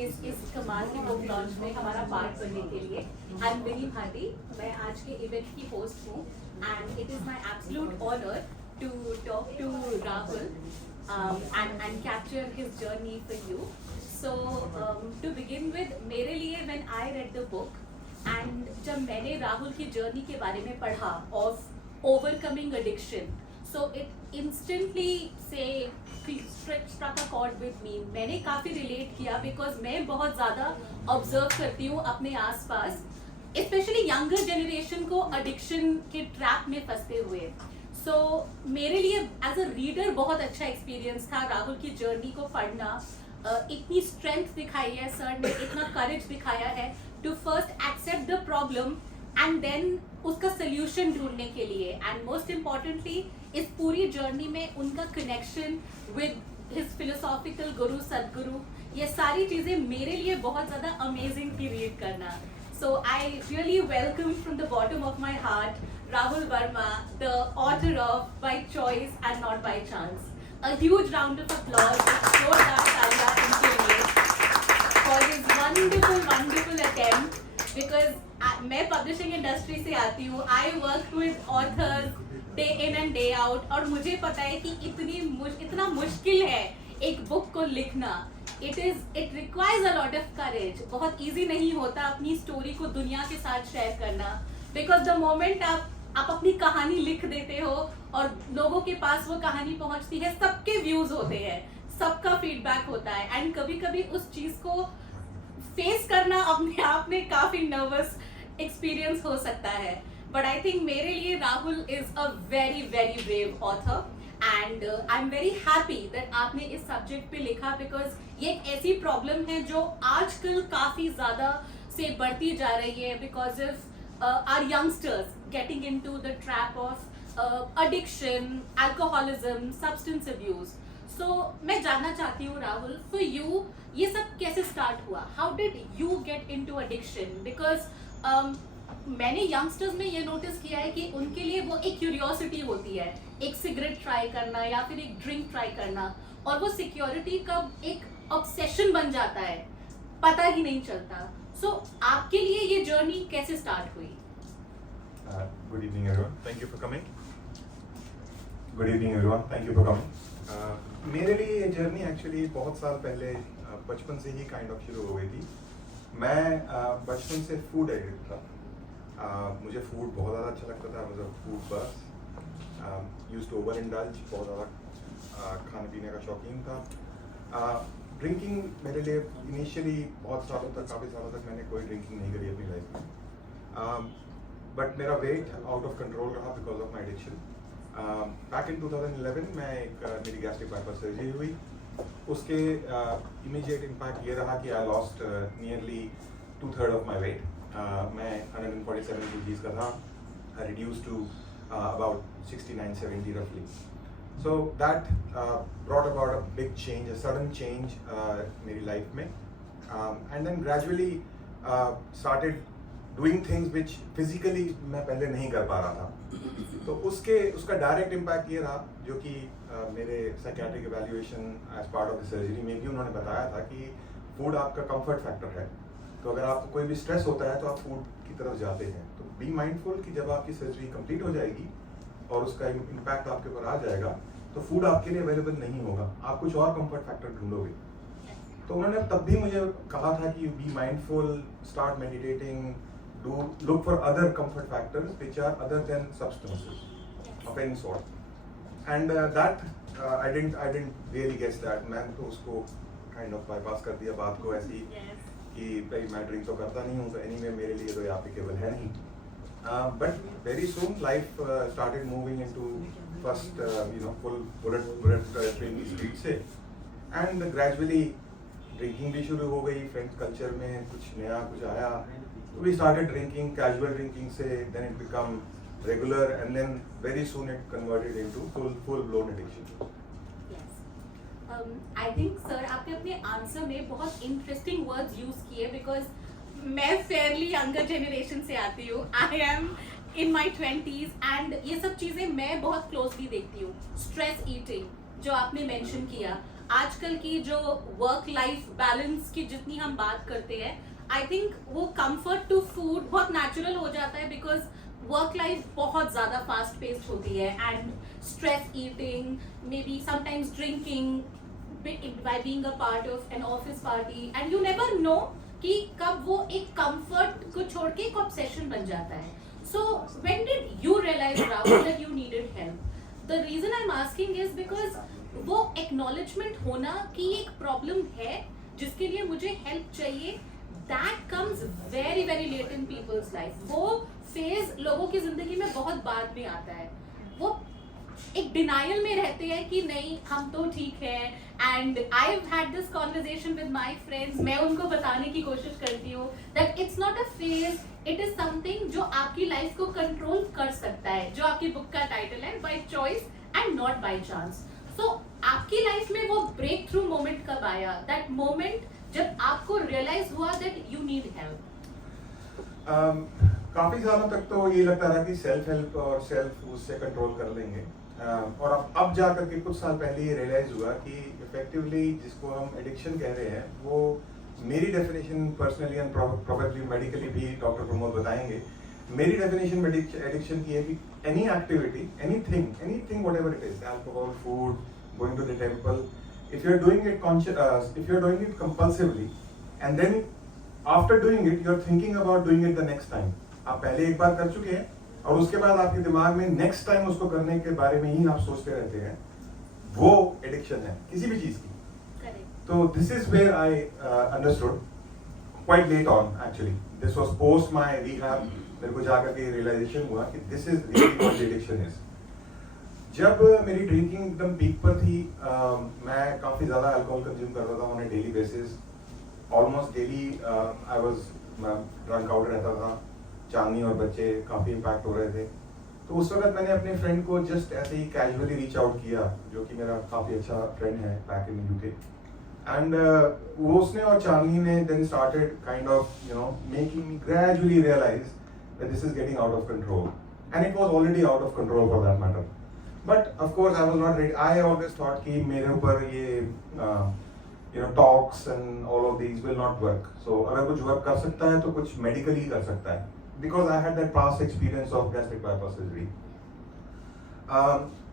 इस कमाल की बुक लॉन्च में हमारा पार्ट बनने के लिए। आई एम विनी भाटी, मैं आज के इवेंट की होस्ट हूँ and it is my absolute honour to talk to Rahul and capture his journey for you. So to begin with, मेरे लिए when I read the book and जब मैंने राहुल की जर्नी के बारे में पढ़ा of overcoming addiction, so it instantly say struck a chord with me. मैंने काफ़ी relate किया because मैं बहुत ज़्यादा observe करती हूँ अपने आसपास, especially younger generation को addiction के trap में फंसते हुए। So, मेरे लिए एज अ रीडर बहुत अच्छा एक्सपीरियंस था राहुल की जर्नी को पढ़ना। इतनी स्ट्रेंथ दिखाई है सर ने, इतना करेज दिखाया है to first accept the problem and then उसका सोल्यूशन ढूंढने के लिए। एंड मोस्ट इम्पॉर्टेंटली इस पूरी जर्नी में उनका कनेक्शन विद हिज फिलोसॉफिकल गुरु सदगुरु, ये सारी चीज़ें मेरे लिए बहुत ज़्यादा अमेजिंग थी रीड करना। So I really welcome from the bottom of my heart Rahul Verma, the author of By Choice and Not by Chance. A huge round of applause for his wonderful attempt, because मैं publishing industry से आती हूँ। I work with authors day in and day out और मुझे पता है कि इतना मुश्किल है एक बुक को लिखना। It requires a lot of courage. बहुत easy नहीं होता अपनी स्टोरी को दुनिया के साथ शेयर करना, because the moment आप अपनी कहानी लिख देते हो और लोगों के पास वो कहानी पहुंचती है, सबके व्यूज होते हैं, सबका फीडबैक होता है एंड कभी कभी उस चीज को फेस करना अपने आप में काफी नर्वस एक्सपीरियंस हो सकता है। बट आई थिंक मेरे लिए Rahul is a very very brave author and I am very happy that आपने इस सब्जेक्ट पे लिखा, बिकॉज ये एक ऐसी प्रॉब्लम है जो आजकल काफ़ी ज़्यादा से बढ़ती जा रही है because of our youngsters getting into the trap of addiction, alcoholism, substance abuse. So मैं जानना चाहती हूँ राहुल, फॉर यू ये सब कैसे स्टार्ट हुआ? How did you get into addiction? Because मैंने यंगस्टर्स में ये नोटिस किया है कि उनके लिए वो एक क्यूरियोसिटी होती है, एक सिगरेट ट्राई करना या फिर एक ड्रिंक ट्राई करना, और वो सिक्योरिटी का एक ऑब्सेशन बन जाता है, पता ही नहीं चलता। सो आपके लिए ये जर्नी कैसे स्टार्ट हुई? Good evening everyone, thank you for coming. Good evening everyone, thank you for coming. मेरे लिए ये जर्नी एक्चुअली बहुत साल पहले बचपन से ही काइंड ऑफ शुरू हो गई थी। मैं बचपन से फूड एडिक्ट था। मुझे फूड बहुत ज़्यादा अच्छा लगता था, मुझे फूड बस यूज्ड टू ओवर इंडल्ज, बहुत ज़्यादा खाने पीने का शौकीन था। ड्रिंकिंग मेरे लिए इनिशियली काफ़ी सालों तक मैंने कोई ड्रिंकिंग नहीं करी अपनी लाइफ में, बट मेरा वेट आउट ऑफ कंट्रोल रहा because of my addiction. Back in 2011 में मेरी गैस्ट्रिक बाईपास सर्जरी हुई। उसके इमीडिएट इम्पैक्ट ये रहा कि I lost nearly 2/3 of my weight. मैं 147 kgs का था, I reduced to about 69-70 roughly. So that brought about a big change, a sudden change मेरी लाइफ में, and then gradually started doing things which physically मैं पहले नहीं कर पा रहा था। तो उसका डायरेक्ट इम्पैक्ट ये रहा, जो कि मेरे psychiatric evaluation as part of the surgery में भी उन्होंने बताया था कि फूड आपका कंफर्ट फैक्टर है। तो अगर आपको कोई भी स्ट्रेस होता है तो आप फूड की तरफ जाते हैं। तो बी माइंडफुल कि जब आपकी सर्जरी कंप्लीट हो जाएगी और उसका इम्पैक्ट आपके ऊपर आ जाएगा तो फूड आपके लिए अवेलेबल नहीं होगा, आप कुछ और कंफर्ट फैक्टर ढूंढोगे। तो उन्होंने तब भी मुझे कहा था कि be mindful, start meditating, do look for other comfort factors which are other than substances of any sort. And that I didn't really guess that. मैंने तो उसको काइंड ऑफ बाईपास कर दिया बात को, ऐसी कि भाई मैं ड्रिंक तो करता नहीं हूँ, तो एनीवे मेरे लिए तो ये एप्लीकेबल है नहीं। But very soon life started moving into first full bullet train की स्पीड से, एंड ग्रेजुअली ड्रिंकिंग भी शुरू हो गई। फ्रेंड्स कल्चर में कुछ नया कुछ आया, तो we started drinking, casual drinking से then it become regular, and then very soon it converted into full blown addiction. I think sir आपने अपने आंसर में बहुत इंटरेस्टिंग वर्ड्स यूज किए, बिकॉज मैं फेयरली यंगर जनरेशन से आती हूँ। I am in my 20s and ये सब चीज़ें मैं बहुत क्लोजली देखती हूँ। स्ट्रेस ईटिंग जो आपने मेंशन किया, आजकल की जो वर्क लाइफ बैलेंस की जितनी हम बात करते हैं, आई थिंक वो कंफर्ट टू फूड बहुत नेचुरल हो जाता है, बिकॉज वर्क लाइफ बहुत ज़्यादा फास्ट पेस्ड होती है, and stress eating, may be sometimes drinking, by being a part of an office party, and you never know कि कब वो एक comfort को छोड़ के एक obsession बन जाता है. So when did you realize, Rahul, that you needed help? The reason I'm asking is because वो acknowledgement होना कि एक problem है जिसके लिए मुझे help चाहिए, that comes very very late in people's life. वो phase लोगों की जिंदगी में बहुत बाद में आता है. वो एक डिनाइल में रहते हैं कि नहीं हम तो ठीक है, and I have had this conversation with my friends. मैं उनको बताने की कोशिश करती हूँ that it's not a phase, it is something जो आपकी लाइफ को कंट्रोल कर सकता है, जो आपकी बुक का टाइटल है, by choice and not by chance. So आपकी लाइफ में वो ब्रेक थ्रू मोमेंट कब आया, दैट मोमेंट जब आपको रियलाइज हुआ दैट यू नीड हेल्प? काफी सालों तक तो ये लगता था कि सेल्फ हेल्प और सेल्फ उससे कंट्रोल कर लेंगे, और अब जा करके कुछ साल पहले ये रियलाइज हुआ कि इफेक्टिवली जिसको हम एडिक्शन कह रहे हैं, वो मेरी definition personally and probably medically भी डॉक्टर प्रमोद बताएंगे. मेरी डेफिनेशन एडिक्शन की है कि any activity, anything whatever it is, alcohol, food, going to the temple, if you are doing it if you are doing it compulsively and then after doing it you are thinking about doing it the next time. आप पहले एक बार कर चुके हैं और उसके बाद आपके दिमाग में नेक्स्ट टाइम उसको करने के बारे में ही आप सोचते रहते हैं, वो एडिक्शन है किसी भी चीज की. तो this is where I understood quite late on, actually this was post my rehab. मेरे को जाकर के रियलाइजेशन हुआ कि this is really what addiction is. जब मेरी ड्रिंकिंग एकदम पीक पर थी, मैं काफी ज्यादा अल्कोहल कंज्यूम करता था on a daily basis. Almost daily I was drunk out रहता था. चांदनी और बच्चे काफी इम्पैक्ट हो रहे थे. तो उस वक्त मैंने अपने फ्रेंड को जस्ट ऐसे ही कैजुअली रीच आउट किया, जो कि मेरा काफी अच्छा फ्रेंड है बैक इन यूके, एंड वो उसने और चांदनी ने then started kind of making me gradually realise that this is getting out of control, and it was already out of control for that matter. But of course I was not ready. I always thought कि मेरे ऊपर ये talks and all of these will not work. So अगर कुछ work कर सकता है तो कुछ मेडिकली कर सकता है, because I had that past experience of gastric bypass surgery.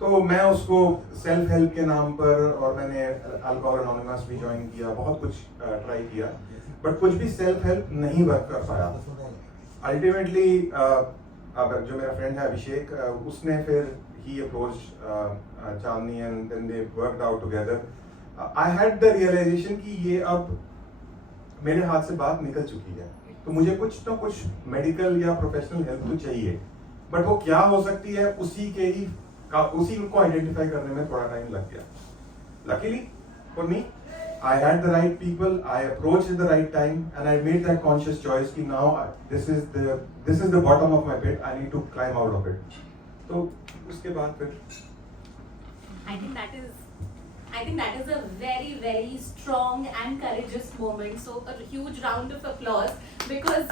तो मैं उसको सेल्फ हेल्प के नाम पर, और मैंने अल्कोहल एनोनिमस भी ज्वाइन किया, बहुत कुछ ट्राई किया, बट कुछ भी सेल्फ हेल्प नहीं वर्क कर पाया. अल्टीमेटली जो मेरा फ्रेंड है अभिषेक, उसने फिर he approach Chandni and then they worked out together. I had the realisation कि ये अब मेरे हाथ से बात निकल चुकी है, तो मुझे कुछ ना कुछ मेडिकल या प्रोफेशनल हेल्प तो चाहिए. बट वो क्या हो सकती है, उसी को आइडेंटिफाई करने में थोड़ा टाइम लग गया. Luckily for me, I had the right people, I approached at the right time, and I made that conscious choice कि now this is the bottom of my pit, I need to climb out of it. तो उसके बाद फिर I think that is a very very strong and courageous moment. So a huge round of applause, because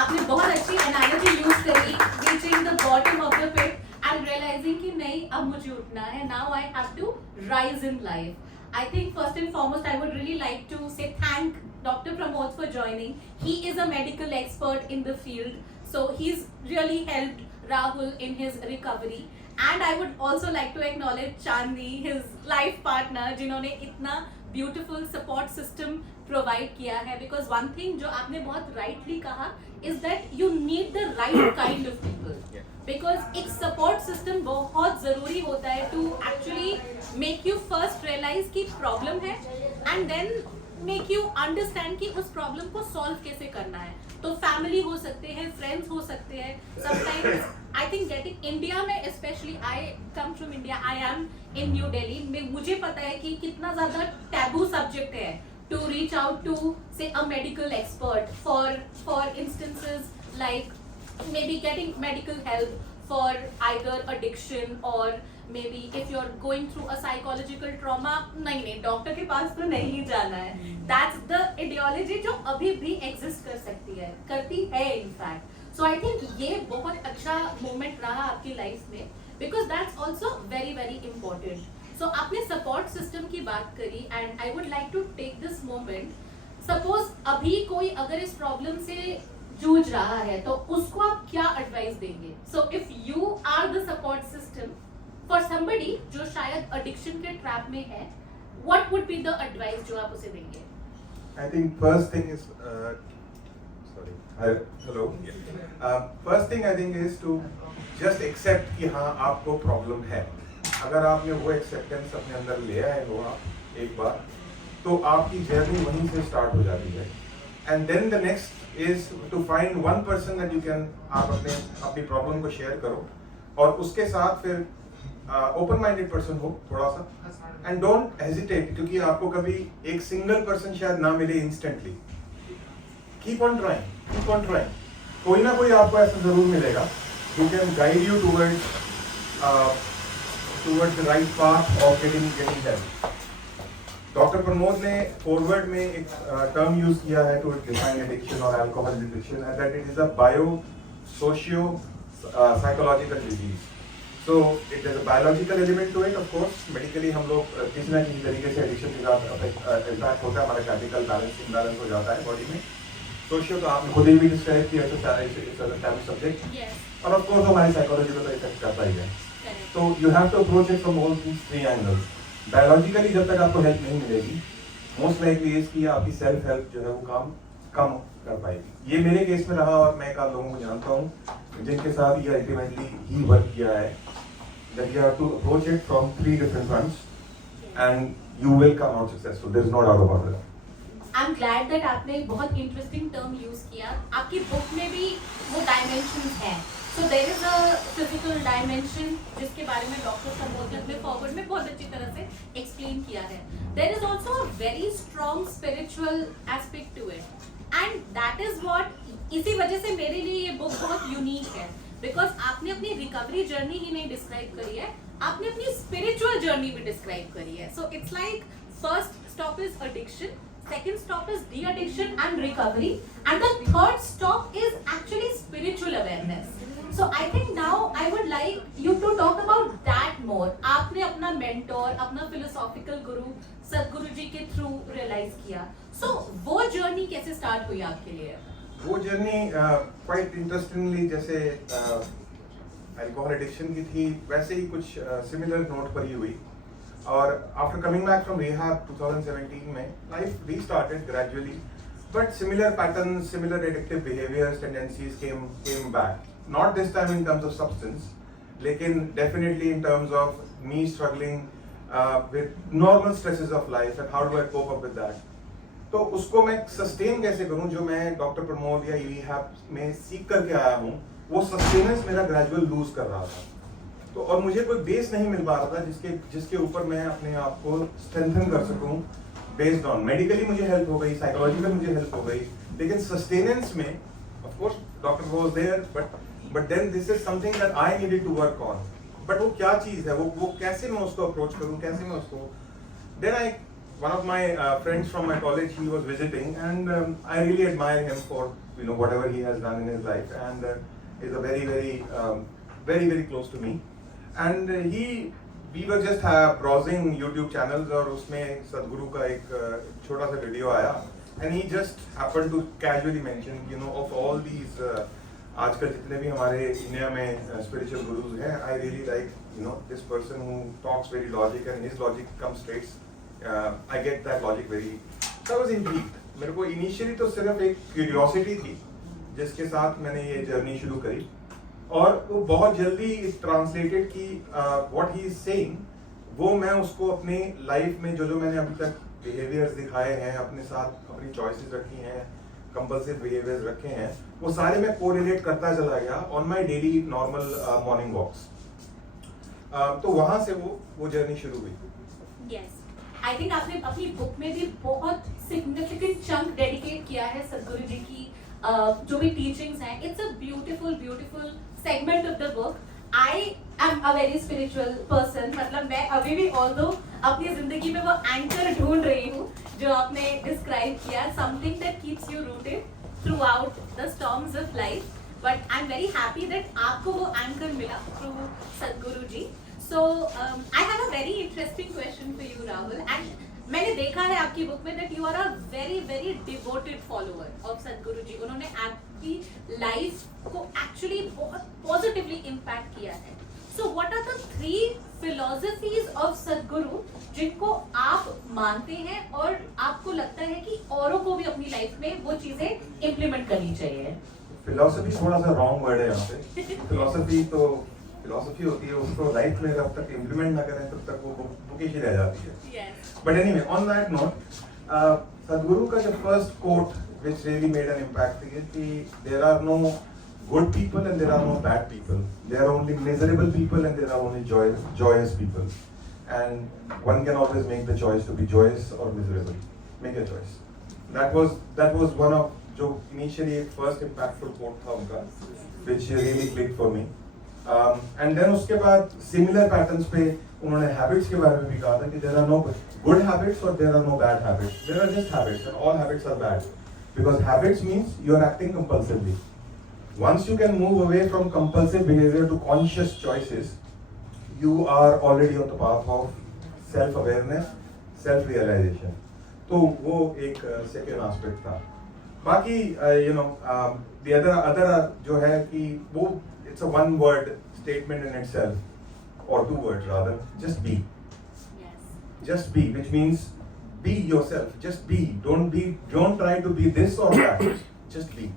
आपने बहुत अच्छी analogy use करी, reaching the bottom of the pit and realizing कि नहीं अब मुझे उठना है. Now I have to rise in life. I think first and foremost I would really like to say thank Dr. Pramod for joining. He is a medical expert in the field, so he's really helped Rahul in his recovery. And I would also like to acknowledge Chandni, his life partner, जिन्होंने इतना beautiful support system provide किया है. Because one thing जो आपने बहुत rightly कहा is that you need the right kind of people. Because एक support system बहुत ज़रूरी होता है to actually make you first realize कि problem है, and then make you understand कि उस problem को solve कैसे करना है. तो family हो सकते हैं, friends हो सकते हैं. Sometimes I think getting India में, especially I come from India, I am in New Delhi. मुझे पता है कि कितना ज़्यादा taboo subject है to reach out to say a medical expert for instances like maybe getting medical help for either addiction or maybe if you're going through a psychological trauma. नहीं doctor के पास तो नहीं जाना है. That's the ideology जो अभी भी exist करती है in fact. So I think ये बहुत अच्छा moment रहा आपकी life में, because that's also very very important. सो आपने सपोर्ट सिस्टम की बात करी and I would like to take this moment. Suppose अभी कोई अगर इस प्रॉब्लम से जूझ रहा है तो उसको आप क्या एडवाइस देंगे? So if you are the support system for somebody जो शायद एडिक्शन के ट्रैप में है, what would be the advice जो आप उसे देंगे? I think first thing is, sorry, hello. First thing I think is to just accept कि हाँ आपको प्रॉब्लम है. अगर आपने वो एक्सेप्टेंस अपने अंदर ले आए हो आप एक बार, तो आपकी जर्नी वहीं से स्टार्ट हो जाती है. And then the next is to find one person that you can, आप अपनी प्रॉब्लम को शेयर करो और उसके साथ फिर ओपन माइंडेड पर्सन हो थोड़ा सा. एंड डोंट हेजिटेट, क्योंकि आपको कभी एक सिंगल पर्सन शायद ना मिले इंस्टेंटली. Keep on trying. कोई ना कोई आपको ऐसा जरूर मिलेगा who can guide you towards the right path of getting help. Doctor Pramod ने फॉरवर्ड में एक टर्म यूज किया है टू डिफाइन एडिक्शन और alcohol addiction, and that it is a bio socio psychological disease. So it has a biological element to it, of course. Medically हम लोग किसी ना किसी तरीके से एडिक्शन के साथ इम्पैक्ट होता है, हमारा केमिकल बैलेंस इम्बैलेंस हो जाता है बॉडी में. सोशियो तो आपने खुद ही भी डिस्क्राइब किया, सब्जेक्ट. और ऑफ कोर्स हमारी साइकोलॉजी को तो इफेक्ट करता ही है. तो you have to approach it from all these three angles. Biologically जब तक आपको हेल्प नहीं मिलेगी, मोस्ट लाइकली इसकी आपकी सेल्फ हेल्प जो है वो काम कम कर पाएगी. ये मेरे केस में रहा और मैं एक आध लोगों को जानता हूँ जिनके साथ ये अल्टीमेटली ही वर्क किया है. That you have to approach it from three different fronts, and you will come out successful. There is no doubt about it. I'm glad that आपने बहुत इंटरेस्टिंग टर्म यूज किया. आपकी बुक में भी वो dimensions हैं. So there is a physical dimension जिसके बारे में डॉक्टर प्रमोद ने अपने फॉरवर्ड में बहुत अच्छी तरह से एक्सप्लेन किया है. There is also a very strong spiritual aspect to it, and that is what, इसी वजह से मेरे लिए ये बुक बहुत यूनिक है. बिकॉज आपने अपनी रिकवरी जर्नी ही नहीं डिस्क्राइब करी है, आपने अपनी स्पिरिचुअल जर्नी भी डिस्क्राइब करी है. So it's like first stop is addiction, second stop is de addiction and recovery, and the third stop is actually spiritual awareness. So I think now I would like you to talk about that more. आपने अपना mentor, अपना philosophical गुरु सदगुरु जी के through realise किया. सो वो journey कैसे start हुई आपके लिए? वो जर्नी क्वाइट इंटरेस्टिंगली जैसे अल्कोहल एडिक्शन की थी, वैसे ही कुछ सिमिलर नोट पर ही हुई. और after coming back from rehab 2017 में life restarted gradually, but similar patterns, similar addictive behaviours, tendencies came back. Not this time in terms of substance, लेकिन definitely in terms of me struggling with normal stresses of life and how do I cope up with that. तो उसको मैं sustain कैसे करूं, जो मैं doctor Pramod या rehab में सीख करके आया हूं, वो सस्टेनेंस मेरा ग्रेजुअल लूज कर रहा था. तो और मुझे कोई बेस नहीं मिल पा रहा था जिसके ऊपर मैं अपने आप को स्ट्रेंथन कर सकूं. बेस्ड ऑन मेडिकली मुझे हेल्प हो गई, साइकोलॉजिकल मुझे हेल्प हो गई, लेकिन सस्टेनेंस में of course doctor was there, but then this is something that I needed to work on. But वो क्या चीज है, वो कैसे मैं उसको अप्रोच करूं, कैसे मैं उसको. Then one of my friends from my college, he was visiting, and I really admire him for whatever he has done in his life, and is a very very close to me. And we were just browsing YouTube channels, और उसमें सदगुरु का एक छोटा सा video आया, and he just happened to casually mention of all these आजकल जितने भी हमारे इंडिया में स्पिरिचुअल गुरुज हैं, I really like this person who talks very logic, and his logic comes straight. I get that logic very. So I was intrigued. मेरे को initially तो सिर्फ एक क्यूरियोसिटी थी जिसके साथ मैंने ये जर्नी शुरू करी, और वो बहुत जल्दी ट्रांसलेटेड की व्हाट ही इज सेइंग, वो मैं उसको अपनी लाइफ में जो मैंने अभी तक बिहेवियर्स दिखाए हैं, अपने साथ अपनी चॉइसेस रखी हैं, कंपल्सिव बिहेवियर्स रखे हैं, वो सारे मैं कोरिलेट करता चला गया on my daily normal morning walks. तो वहां से वो जर्नी शुरू हुई. Yes. आई थिंक आपने अपनी बुक में भी बहुत सिग्निफिकेंट चंक डेडिकेट किया है सदगुरु जी की जो भी टीचिंग्स हैं. It's a beautiful segment of the book. I am a very spiritual person, मतलब मैं अभी भी ऑल्दो अपनी जिंदगी में वो एंकर ढूंढ रही हूँ जो आपने डिस्क्राइब किया, something that keeps you rooted through out the storms of life. But I am very happy that आपको वो एंकर मिला थ्रू सदगुरु जी. So I have a very interesting question for you, Rahul. And मैंने देखा है आपकी book में that you are a very very devoted follower of सदगुरु जी. उन्होंने आपकी लाइफ को actually बहुत positively impact किया है. So what are the 3 philosophies of सदगुरु जिनको आप मानते हैं और आपको लगता है कि औरों को भी अपनी लाइफ में वो चीजें implement करनी चाहिए? फिलोसफी थोड़ा सा रॉन्ग वर्ड है यहाँ पे. फिलोसफी तो फिलोसफी होती है, उसको लाइफ में जब तक इम्प्लीमेंट ना करें तब तक वो बुकिश ही रह जाती है. But anyway, on that note, Sadhguru का जो first quote which really made an impact is कि there are no good people and there are no bad people. There are only miserable people and there are only joyous people. And one can always make the choice to be joyous or miserable. Make a choice. That was one of जो initially एक first impactful quote था उनका, which really clicked for me. And then उसके बाद similar patterns पे उन्होंने habits के बारे में भी कहा था कि there are no good habits or there are no bad habits. There are just habits and all habits are bad. Because habits means you are acting compulsively. Once you can move away from compulsive behavior to conscious choices, you are already on the path of self-awareness, self-realization. तो वो एक second aspect था. बाकी the other जो है कि वो it's a one word statement in itself, or 2 words rather, just be. Yes. Just be, which means be yourself. Just be. Don't try to be this or that. Just be.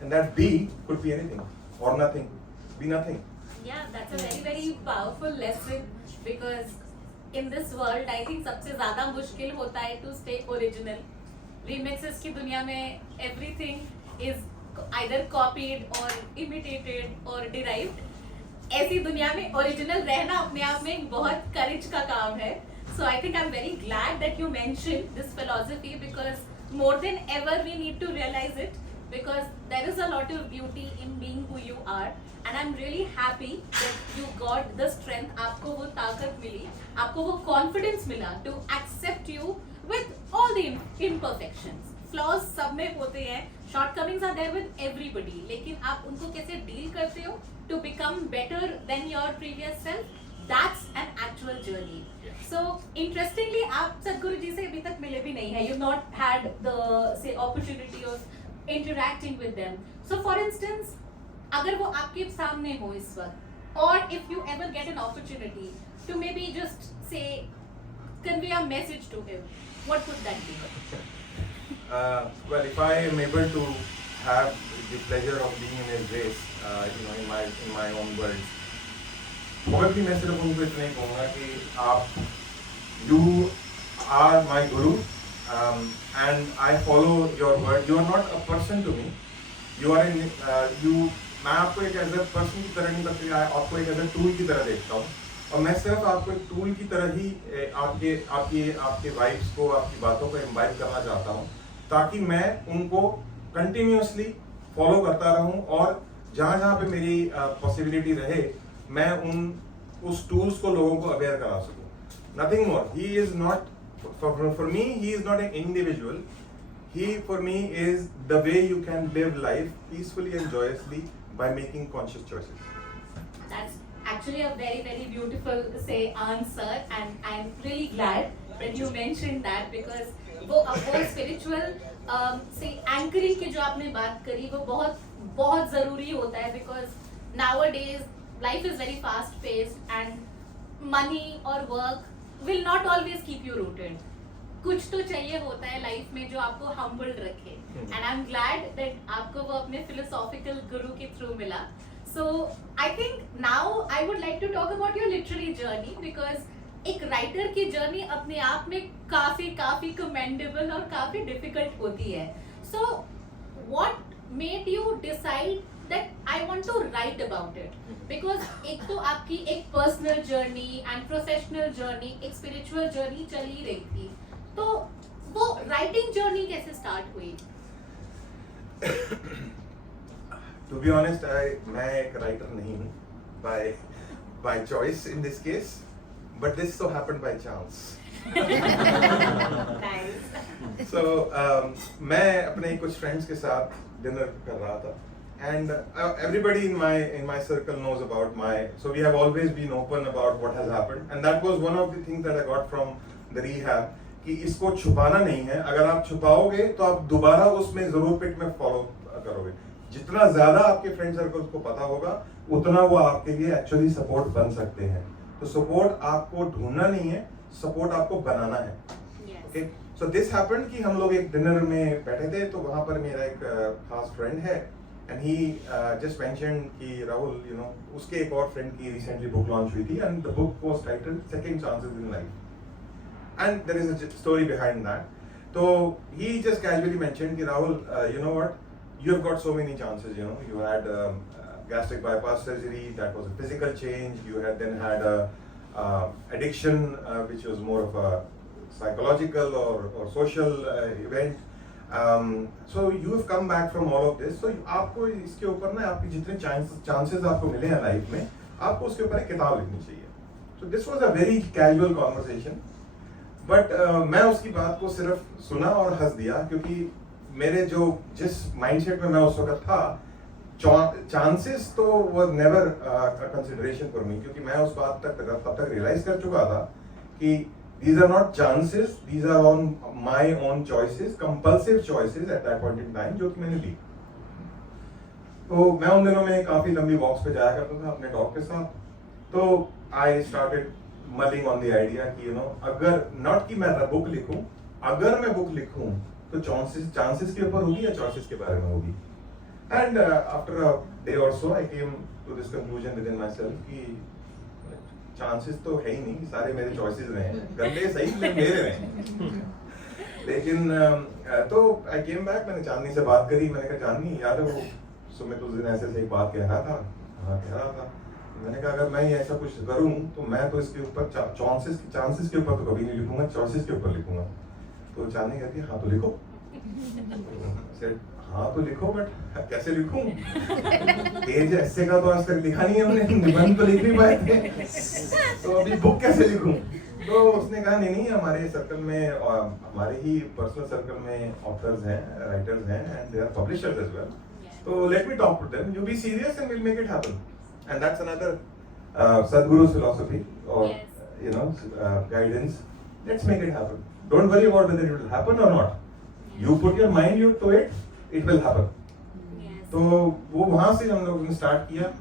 And that be could be anything or nothing. Be nothing. Yeah, that's a very very powerful lesson because in this world I think सबसे ज़्यादा मुश्किल होता है to stay original. Remixes की दुनिया में everything is either copied or imitated or derived. ऐसी दुनिया में original रहना अपने आप में एक बहुत courage का काम है. So I think I'm very glad that you mentioned this philosophy because more than ever we need to realize it because there is a lot of beauty in being who you are and I'm really happy that you got the strength, आपको वो ताकत मिली, आपको वो confidence मिला to accept you with all the imperfections. Flaws सब में होते हैं, shortcomings are there with everybody, लेकिन आप उनको कैसे deal करते हो to become better than your previous self, that's an actual journey. So interestingly, आप सदगुरु जी से अभी तक मिले भी नहीं हैं. You've not had the say opportunity of interacting with them. So for instance, अगर वो आपके सामने हो इस वक्त, or if you ever get an opportunity to maybe just say convey a message to him, what would that be? Well, if I am able to have the pleasure of being in his race, in my own words, probably मैं सिर्फ उनको इतना ही कहूँगा कि आप you are my guru and I follow your word. You are not a person to me. You are मैं आपको एक एज ए पर्सन की तरह नहीं बल्कि आपको एक एज ए टूल की तरह देखता हूँ और मैं सिर्फ आपको एक टूल की तरह ही आपके वाइब्स को, आपकी बातों को इम्बाइब करना चाहता हूँ ताकि मैं उनको कंटिन्यूअसली फॉलो करता रहूँ और जहाँ जहाँ पे मेरी पॉसिबिलिटी रहे मैं उस टूल्स को लोगों को अवेयर करा सकूं. Nothing more. He is not for me. He is not an individual. He for me is the way you can live life peacefully and joyously by making conscious choices. That's actually a very very beautiful say answer, and I'm really glad that you mentioned that because वो spiritual say anchoring की जो आपने बात करी वो बहुत ज़रूरी होता है because nowadays life is very fast paced and money or work will not always keep you rooted. कुछ तो चाहिए होता है लाइफ में जो आपको humbled रखे and I'm glad that आपको वो अपने philosophical guru के through मिला. So I think now I would like to talk about your literary journey because एक राइटर की जर्नी अपने आप में काफी commendable और काफी difficult होती है. So what made you decide that I want to write about it? Because एक तो आपकी एक personal journey and professional journey, एक स्पिरिचुअल जर्नी चल ही रही थी, तो वो राइटिंग जर्नी कैसे स्टार्ट हुई? To be honest, मैं एक राइटर नहीं हूँ by choice in this case, but this so happened by chance. Nice. So मैं अपने कुछ फ्रेंड्स के साथ डिनर कर रहा था and everybody in my circle knows about my. So we have always been open about what has happened, and that was one of the things that I got from the rehab. कि इसको छुपाना नहीं है. अगर आप छुपाओगे तो आप दोबारा उसमें जरूर पिट में फॉलो करोगे. जितना ज्यादा आपके फ्रेंड सर्कल को पता होगा उतना वो आपके लिए एक्चुअली सपोर्ट बन सकते हैं. तो सपोर्ट आपको ढूंढना नहीं है, सपोर्ट आपको बनाना है. ओके, सो दिस हैपेंड कि हम लोग एक डिनर में बैठे थे, तो वहां पर मेरा एक खास फ्रेंड है, एंड ही जस्ट मेंशन कि राहुल, यू नो, उसके एक और फ्रेंड की रिसेंटली बुक लॉन्च हुई थी, and the book was titled second chances in life, and there is a story behind that. तो ही जस्ट कैजुअली मेंशन कि Rahul, you know what, you have got so many chances. You know, you had gastric bypass surgery, that was a physical change. You had then had a addiction, which was more of a psychological or social event. So you have come back from all of this. So आपको इसके ऊपर ना आपकी जितने chances आपको मिले हैं life में, आपको उसके ऊपर एक किताब लिखनी चाहिए. So this was a very casual conversation, but मैं उसकी बात को सिर्फ सुना और हंस दिया, क्योंकि मेरे जो जिस माइंडसेट में मैं उस वक्त था, चांसेस तो was never a consideration for me, क्योंकि मैं उस बात तब तक रियलाइज कर चुका था कि these are not chances, these are on my own choices, compulsive choices at that point in time, जो कि मैंने ली. तो मैं उन दिनों में काफी लंबी वॉक्स पे जाया करता था अपने डॉग के साथ. तो I started mulling on the idea कि, यू नो, अगर नॉट कि मैं बुक लिखूं, अगर मैं बुक लिखूं तो चांसेस के ऊपर होगी या चॉइसेस के बारे में होगी. एंड आफ्टर अ डे और so I came to this conclusion within myself कि चांसेस तो है ही नहीं, सारे मेरे चॉइसेस रहे हैं, गंदे सही मेरे रहे. लेकिन तो आई केम बैक, मैंने चांदनी से बात करी. मैंने कहा, चांदनी, याद है वो सुमित उस दिन ऐसे सही बात कह रहा था? हाँ, कह रहा था. मैंने कहा, अगर मैं ऐसा कुछ करूं तो मैं तो इसके ऊपर चांसेस के ऊपर तो कभी नहीं लिखूंगा, चॉइसेस के ऊपर लिखूंगा. तो चांदनी कहती है, हाँ तो लिखो. हाँ तो लिखो, बट कैसे लिखूं? पेज ऐसे का तो आज तक लिखा नहीं है हमने, निबंध तो लिख नहीं पाए थे, तो अभी बुक कैसे लिखूं? तो उसने कहा, नहीं, हमारे सर्कल में, हमारे ही पर्सनल सर्कल में ऑथर्स हैं, राइटर्स हैं, and they are publishers as well. तो let me talk to them, you be serious and will make it happen. And that's another Sadhguru's philosophy, or you know, guidance. Let's make it happen. Don't worry about whether it will happen or not. You put your mind to it, it will happen. तो वो वहाँ से हम लोगों ने start किया.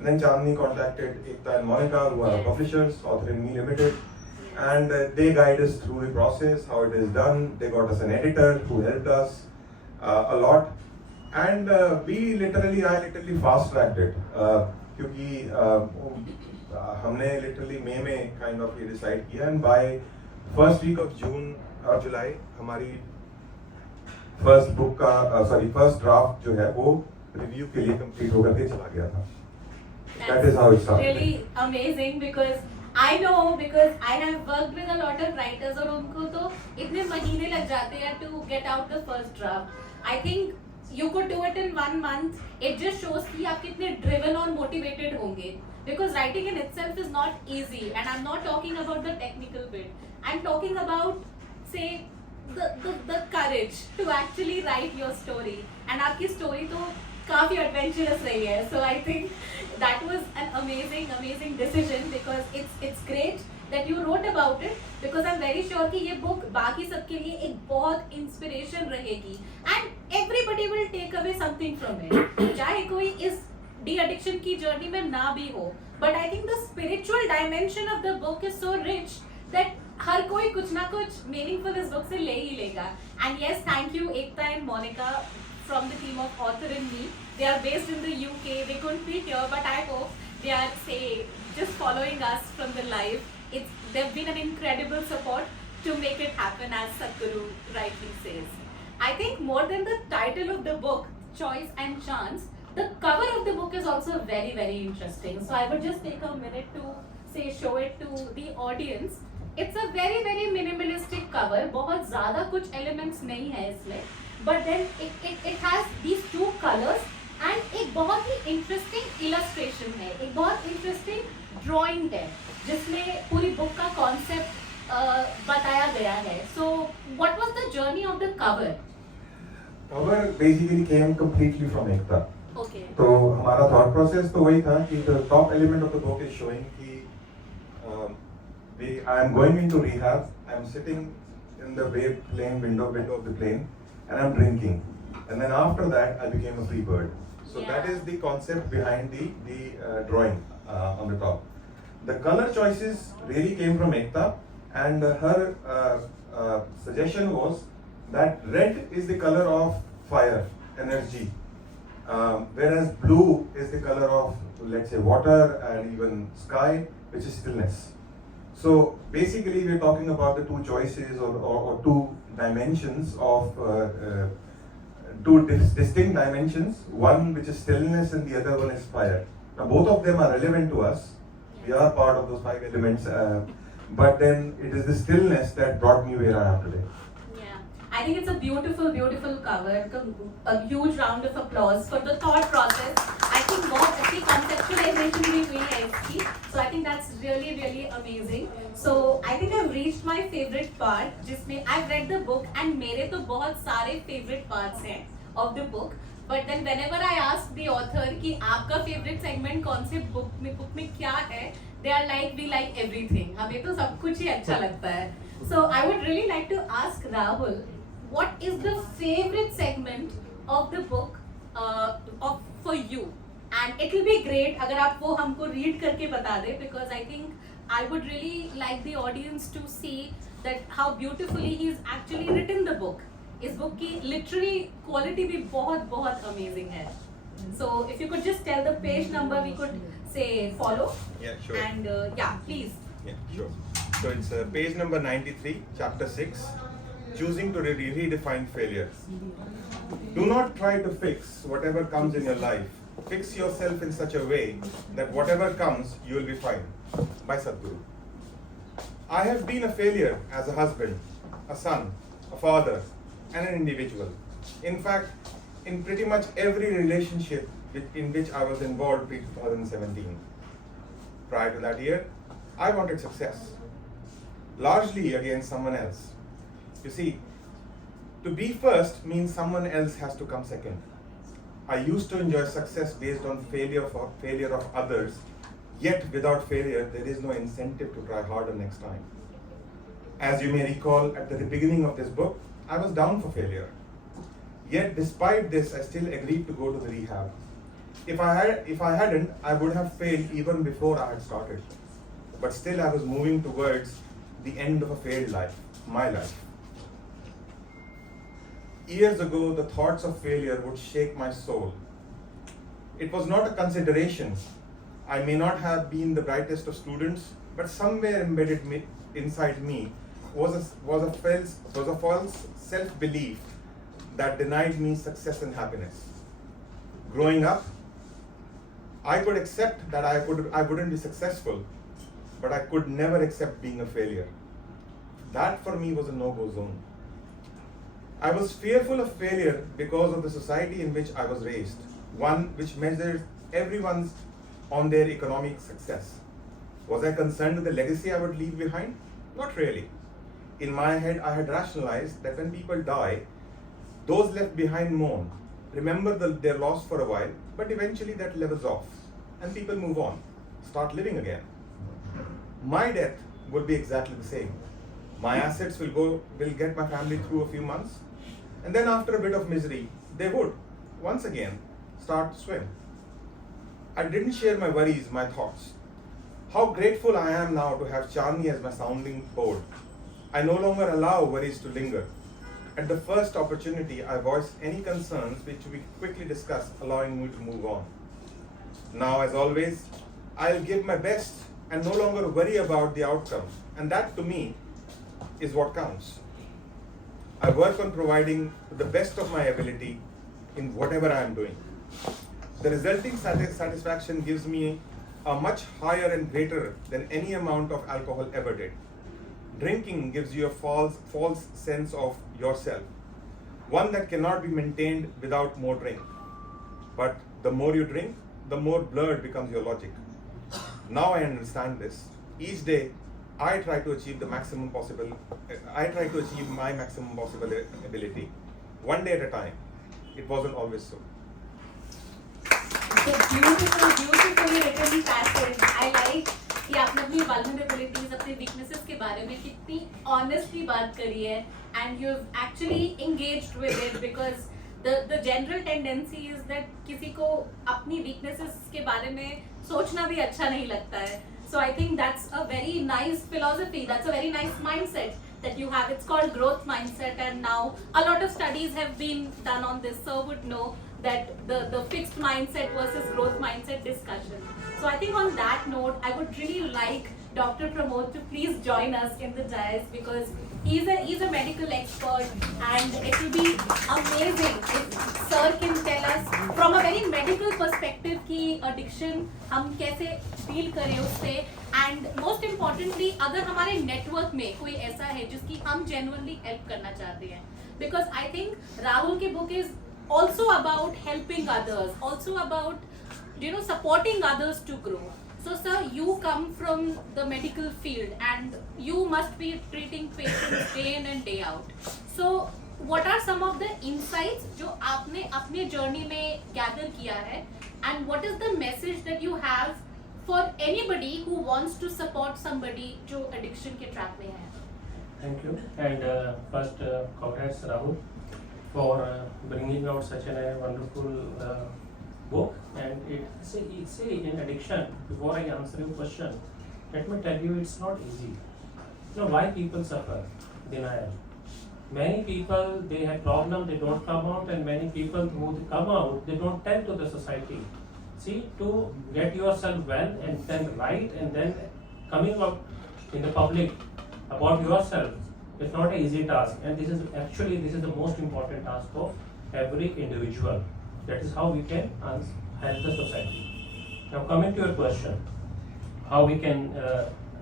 Then Chandni contacted Ekta and Monica, who are publishers, Author in Me Limited, and they guide us through the process, how it is done. They got us an editor who helped us a lot, and I literally fast tracked it, क्योंकि हमने literally मई में kind of ये decide किया, and by first week of June और जुलाई हमारी first draft जो है वो रिव्यू के लिए कंप्लीट होकर के चला गया था. That is how it started. Really amazing, because I know, because I have worked with a lot of writers, और उनको तो इतने महीने लग जाते हैं to get out the first draft. I think you could do it in 1 month. It just shows कि आप कितने driven और motivated होंगे. Because writing in itself is not easy, and I'm not talking about the technical bit. I'm talking about, say, the courage to actually write your story. And आपकी story तो काफी adventurous रही है. So I think that was an amazing decision, because it's great that you wrote about it, because I'm very sure कि ये book बाकी सबके लिए एक बहुत inspiration रहेगी, and everybody will take away something from it. चाहे कोई इस de-addiction की जर्नी में ना भी हो, but I think the spiritual dimension of the book is so rich that हर कोई कुछ ना कुछ meaningful इस book से ले ही लेगा. And yes, thank you Ekta and Monica from the team of Author in Me. They are based in the UK. They couldn't be here, but I hope they are, say, just following us from the live. They've been an incredible support to make it happen, as Sadhguru rightly says. I think more than the title of the book, Choice and Chance, the cover of the book is also very interesting. So I would just take a minute to, say, show it to the audience. It's a very minimalistic cover. बहुत ज़्यादा कुछ elements नहीं है इसमें, but then it has these 2 colors and एक बहुत ही interesting illustration है, एक बहुत interesting drawing है, जिसमें पूरी book का concept बताया गया है. So what was the journey of the cover? Cover basically came completely from Ekta. Okay. तो हमारा thought process तो वही था कि the top element of the book is showing कि I am going into rehab. I am sitting in the window of the plane, and I'm drinking. And then after that, I became a free bird. So that is the concept behind the drawing on the top. The color choices really came from Ekta, and her suggestion was that red is the color of fire, energy, whereas blue is the color of, let's say, water and even sky, which is stillness. So basically, we're talking about the two choices or two dimensions of two distinct dimensions, one which is stillness and the other one is fire. Now both of them are relevant to us. We are part of those five elements, but then it is the stillness that brought me where I am today. Yeah, I think it's a beautiful, beautiful cover. A huge round of applause for the thought process. I think बहुत अच्छी conceptualization भी हुई है इसकी. So I think that's really, really amazing. So I think I've reached my favorite part, जिसमें I've read the book and मेरे तो बहुत सारे favorite parts हैं of the book. But then whenever I ask the author कि आपका favorite segment कौन से book में क्या है, they are like we like everything. हमें तो सब कुछ ही अच्छा लगता है. So I would really like to ask Rahul, what is the favorite segment of the book for you? And it will be great अगर आप वो हमको read करके बता दे, because I think I would really like the audience to see that how beautifully he's actually written the book. इस book की literary quality भी बहुत बहुत amazing है. So if you could just tell the page number, we could say follow. Yeah, sure. And yeah, please. Yeah, sure. So it's page number 93, chapter 6, choosing to redefine failure. Do not try to fix whatever comes in your life. Fix yourself in such a way that whatever comes, you will be fine. By Sadhguru. I have been a failure as a husband, a son, a father, and an individual. In fact, in pretty much every relationship in which I was involved pre-2017. Prior to that year, I wanted success, largely against someone else. You see, to be first means someone else has to come second. I used to enjoy success based on failure of others, yet without failure, there is no incentive to try harder next time. As you may recall, at the beginning of this book, I was down for failure. Yet despite this, I still agreed to go to the rehab. If I hadn't, I would have failed even before I had started. But still I was moving towards the end of a failed life, my life. Years ago, the thoughts of failure would shake my soul. It was not a consideration. I may not have been the brightest of students, but somewhere embedded inside me was a false self-belief that denied me success and happiness. Growing up, I could accept that I wouldn't be successful, but I could never accept being a failure. That for me was a no-go zone. I was fearful of failure because of the society in which I was raised, one which measures everyone's on their economic success. Was I concerned with the legacy I would leave behind? Not really. In my head, I had rationalized that when people die, those left behind mourn, remember their loss for a while, but eventually that levels off and people move on, start living again. My death will be exactly the same. My assets will get my family through a few months, and then after a bit of misery, they would, once again, start to swim. I didn't share my worries, my thoughts. How grateful I am now to have Chandni as my sounding board. I no longer allow worries to linger. At the first opportunity, I voice any concerns which we quickly discuss, allowing me to move on. Now, as always, I'll give my best and no longer worry about the outcome. And that, to me, is what counts. I work on providing the best of my ability in whatever I am doing. The resulting satisfaction gives me a much higher and greater than any amount of alcohol ever did. Drinking gives you a false sense of yourself, one that cannot be maintained without more drink. But the more you drink, the more blurred becomes your logic. Now I understand this. Each day, I try to achieve my maximum possible ability, one day at a time. It wasn't always so. So beautifully written passage. I like कि आपने अपनी vulnerabilities, अपने weaknesses के बारे में कितनी honestly बात करी है, and you've actually engaged with it because the general tendency is that किसी को अपनी weaknesses के बारे में सोचना भी अच्छा नहीं लगता है. So I think that's a very nice philosophy. That's a very nice mindset that you have. It's called growth mindset, and now a lot of studies have been done on this. So would know that the fixed mindset versus growth mindset discussion. So I think on that note, I would really like Dr. Pramod to please join us in the dais because he's a medical expert, and it will be amazing if sir can tell us from a very medical perspective कि addiction हम कैसे deal करें उससे, and most importantly अगर हमारे network में कोई ऐसा है जिसकी हम genuinely help करना चाहते हैं, because I think Rahul की book is also about helping others, also about supporting others to grow. So sir, you come from the medical field and you must be treating patients day in and day out. So what are some of the insights जो आपने अपने journey में gather किया है, and what is the message that you have for anybody who wants to support somebody जो addiction के trap में है? Thank you, and first congrats Rahul for bringing out such a wonderful book. And it's in addiction, before I answer your question, let me tell you it's not easy. You know why people suffer? Denial. Many people, they have problem, they don't come out, and many people who come out, they don't tell to the society. See, to get yourself well and then write and then coming out in the public about yourself is not an easy task, and this is the most important task of every individual. That is how we can help the society. Now coming to your question, how we can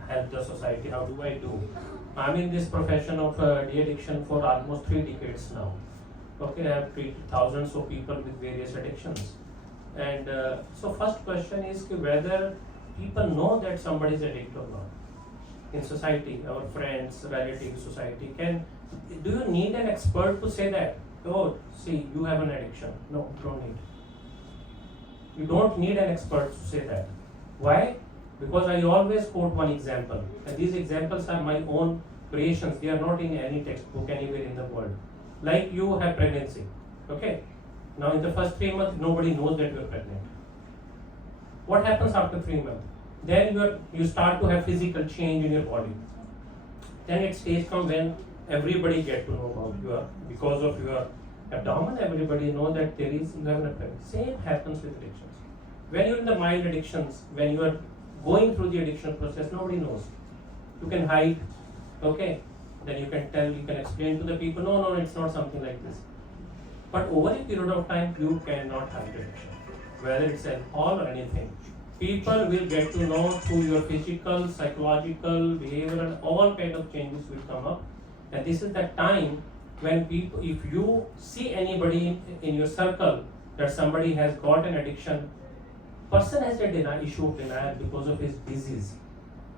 help the society, how do I do? I'm in this profession of de-addiction for almost 3 decades now. Okay, I have treated thousands of people with various addictions. And so first question is whether people know that somebody is addicted or not. In society, our friends, relatives, society, do you need an expert to say that? Oh, see, you have an addiction. No, you don't need. You don't need an expert to say that. Why? Because I always quote one example, and these examples are my own creations. They are not in any textbook anywhere in the world. Like you have pregnancy, okay? Now in the first 3 months, nobody knows that you are pregnant. What happens after 3 months? Then you start to have physical change in your body. Then it stage comes when everybody get to know about because of your abdomen, everybody know that you have an pregnancy. Same happens with addictions. When you're in the mild addictions, when you are going through the addiction process, nobody knows. You can hide, okay? Then you can tell, you can explain to the people, no, it's not something like this. But over a period of time, you cannot hide addiction, whether it's alcohol or anything. People will get to know through your physical, psychological, behavioral, all kind of changes will come up. And this is the time when people, if you see anybody in your circle that somebody has got an addiction, person has a issue of denial because of his disease.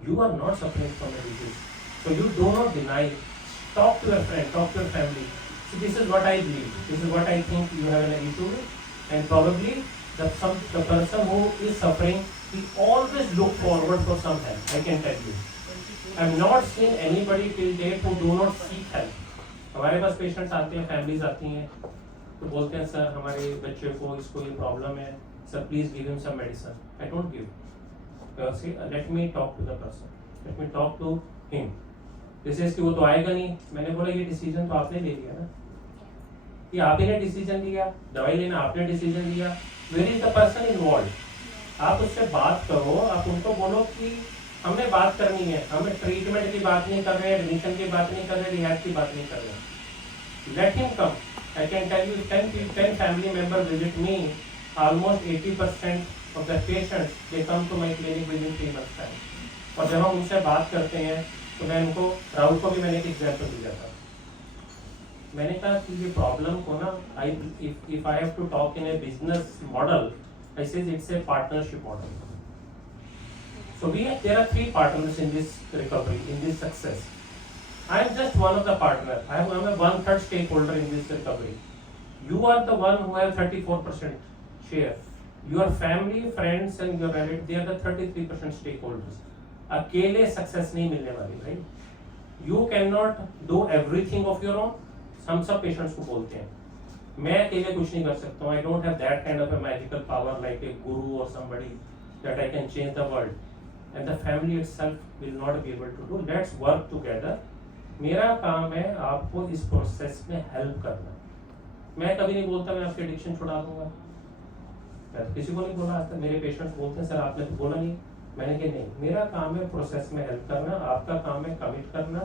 You are not suffering from a disease. So you do not deny. Talk to your friend, talk to your family. So this is what I believe. This is what I think you have an issue with. And probably the person who is suffering, he always look forward for some help. I can tell you. I have not seen anybody till date who do not seek help. हमारे पास patients आते हैं, families आती हैं, तो बोलते हैं sir हमारे बच्चे को इसको ये प्रॉब्लम है, sir please give him some medicine. I don't give. Let me talk to the person, let me talk to him. जैसे कि वो तो आएगा नहीं. मैंने बोला ये डिसीजन तो आपने ले लिया ना, ये आप ही ने डिसीजन लिया, दवाई लेना आपने डिसीजन लिया. Where is the person involve? आप उससे बात करो, आप उनको बोलो कि हमें बात करनी है, हमें ट्रीटमेंट की बात नहीं कर रहे हैं, एडमिशन की बात नहीं कर रहे, रिहैब की बात नहीं कर रहे. Let him come. I can tell you 10 family members visit me. Almost 80% of the patients, they come to my clinic within 3 months time. और जब हम उनसे बात करते हैं तो मैं उनको, राहुल को भी मैंने एक एग्जाम्पल दिया था. मैंने कहा कि ये प्रॉब्लम को ना, if I have to talk in a business model, I say it's a partnership model. So there are 3 partners in this recovery, in this success. I am just one of the partners. I am a 1/3 stakeholder in this recovery. You are the one who have 34% share. Your family, friends and your relatives, they are the 33% stakeholders. अकेले success नहीं मिलने वाली, right? You cannot do everything of your own. हम सब patients को बोलते हैं, मैं अकेले कुछ नहीं कर सकता हूँ. I don't have that kind of a magical power like a guru or somebody that I can change the world. And the family itself will not be able to do. Let's work together. मेरा काम है आपको इस process में help करना. मैं कभी नहीं बोलता मैं आपकी एडिक्शन छुड़ा दूंगा. मैं तो किसी को नहीं बोला आज तक. मेरे पेशेंट्स बोलते हैं सर आपने तो बोला नहीं. मैंने कहा नहीं, मेरा काम है प्रोसेस में हेल्प करना, आपका काम है कमिट करना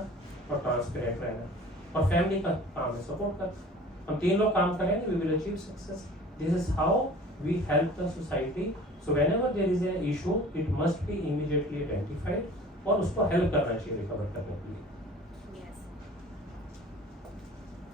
और ट्रांसपेरेंट रहना, और फैमिली का काम है सपोर्ट करना. हम तीन लोग काम करेंगे, we will achieve success. This is how we help the society. So whenever there is an issue, it must be immediately identified और उसको हेल्प करना चाहिए रिकवर करने के लिए.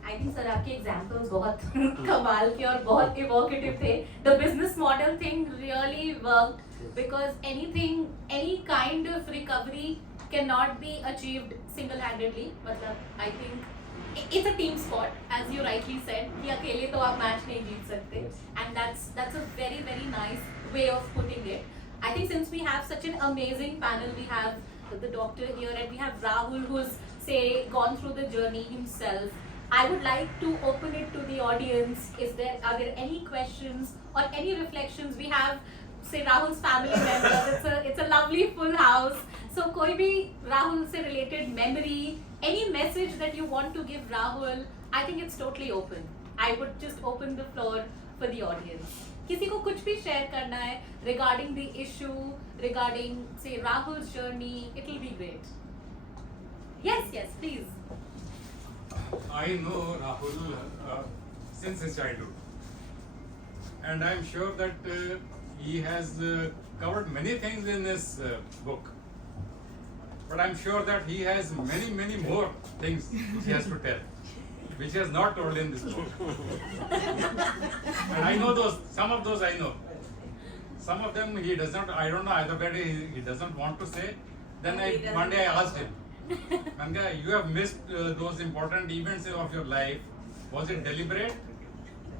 आई थिंक सर आपके एग्जाम्पल्स बहुत कमाल के और बहुत इवोकेटिव थे. The business model thing really worked because anything, any kind of recovery can not be achieved single handedly. मतलब I think it's a team sport as you rightly said कि अकेले तो आप मैच नहीं जीत सकते. And that's a very very nice way of putting it. I think since we have such an amazing panel, we have the doctor here and we have Rahul who's say gone through the journey himself. I would like to open it to the audience. Are there any questions or any reflections? We have say Rahul's family members. It's a lovely full house. So koi bhi Rahul se related memory, any message that you want to give Rahul, I think it's totally open. I would just open the floor for the audience. किसी को कुछ भी share करना है regarding the issue, regarding say Rahul's journey, it will be great. Yes, please. I know Rahul since his childhood, and I'm sure that he has covered many things in this book. But I'm sure that he has many more things he has to tell, which he has not told in this book. And I know some of those I know. Some of them he does not, I don't know, either whether he doesn't want to say. Then one day I asked him, Manga, you have missed those important events of your life. Was it deliberate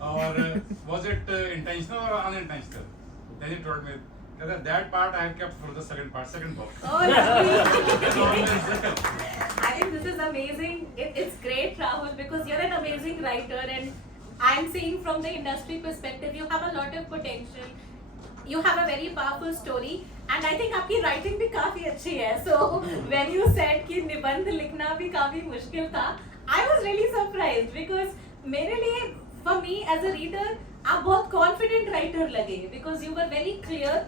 or was it intentional or unintentional? Then he told me that part I have kept for the second book. Oh, lovely. I think this is amazing. It's great, Rahul, because you're an amazing writer, and I'm seeing from the industry perspective, you have a lot of potential. You have a very powerful story, and I think आपकी writing भी काफी अच्छी है. So when you said कि निबंध लिखना भी काफी मुश्किल था, I was really surprised because मेरे लिए, for me as a reader, आप बहुत confident writer लगे because you were very clear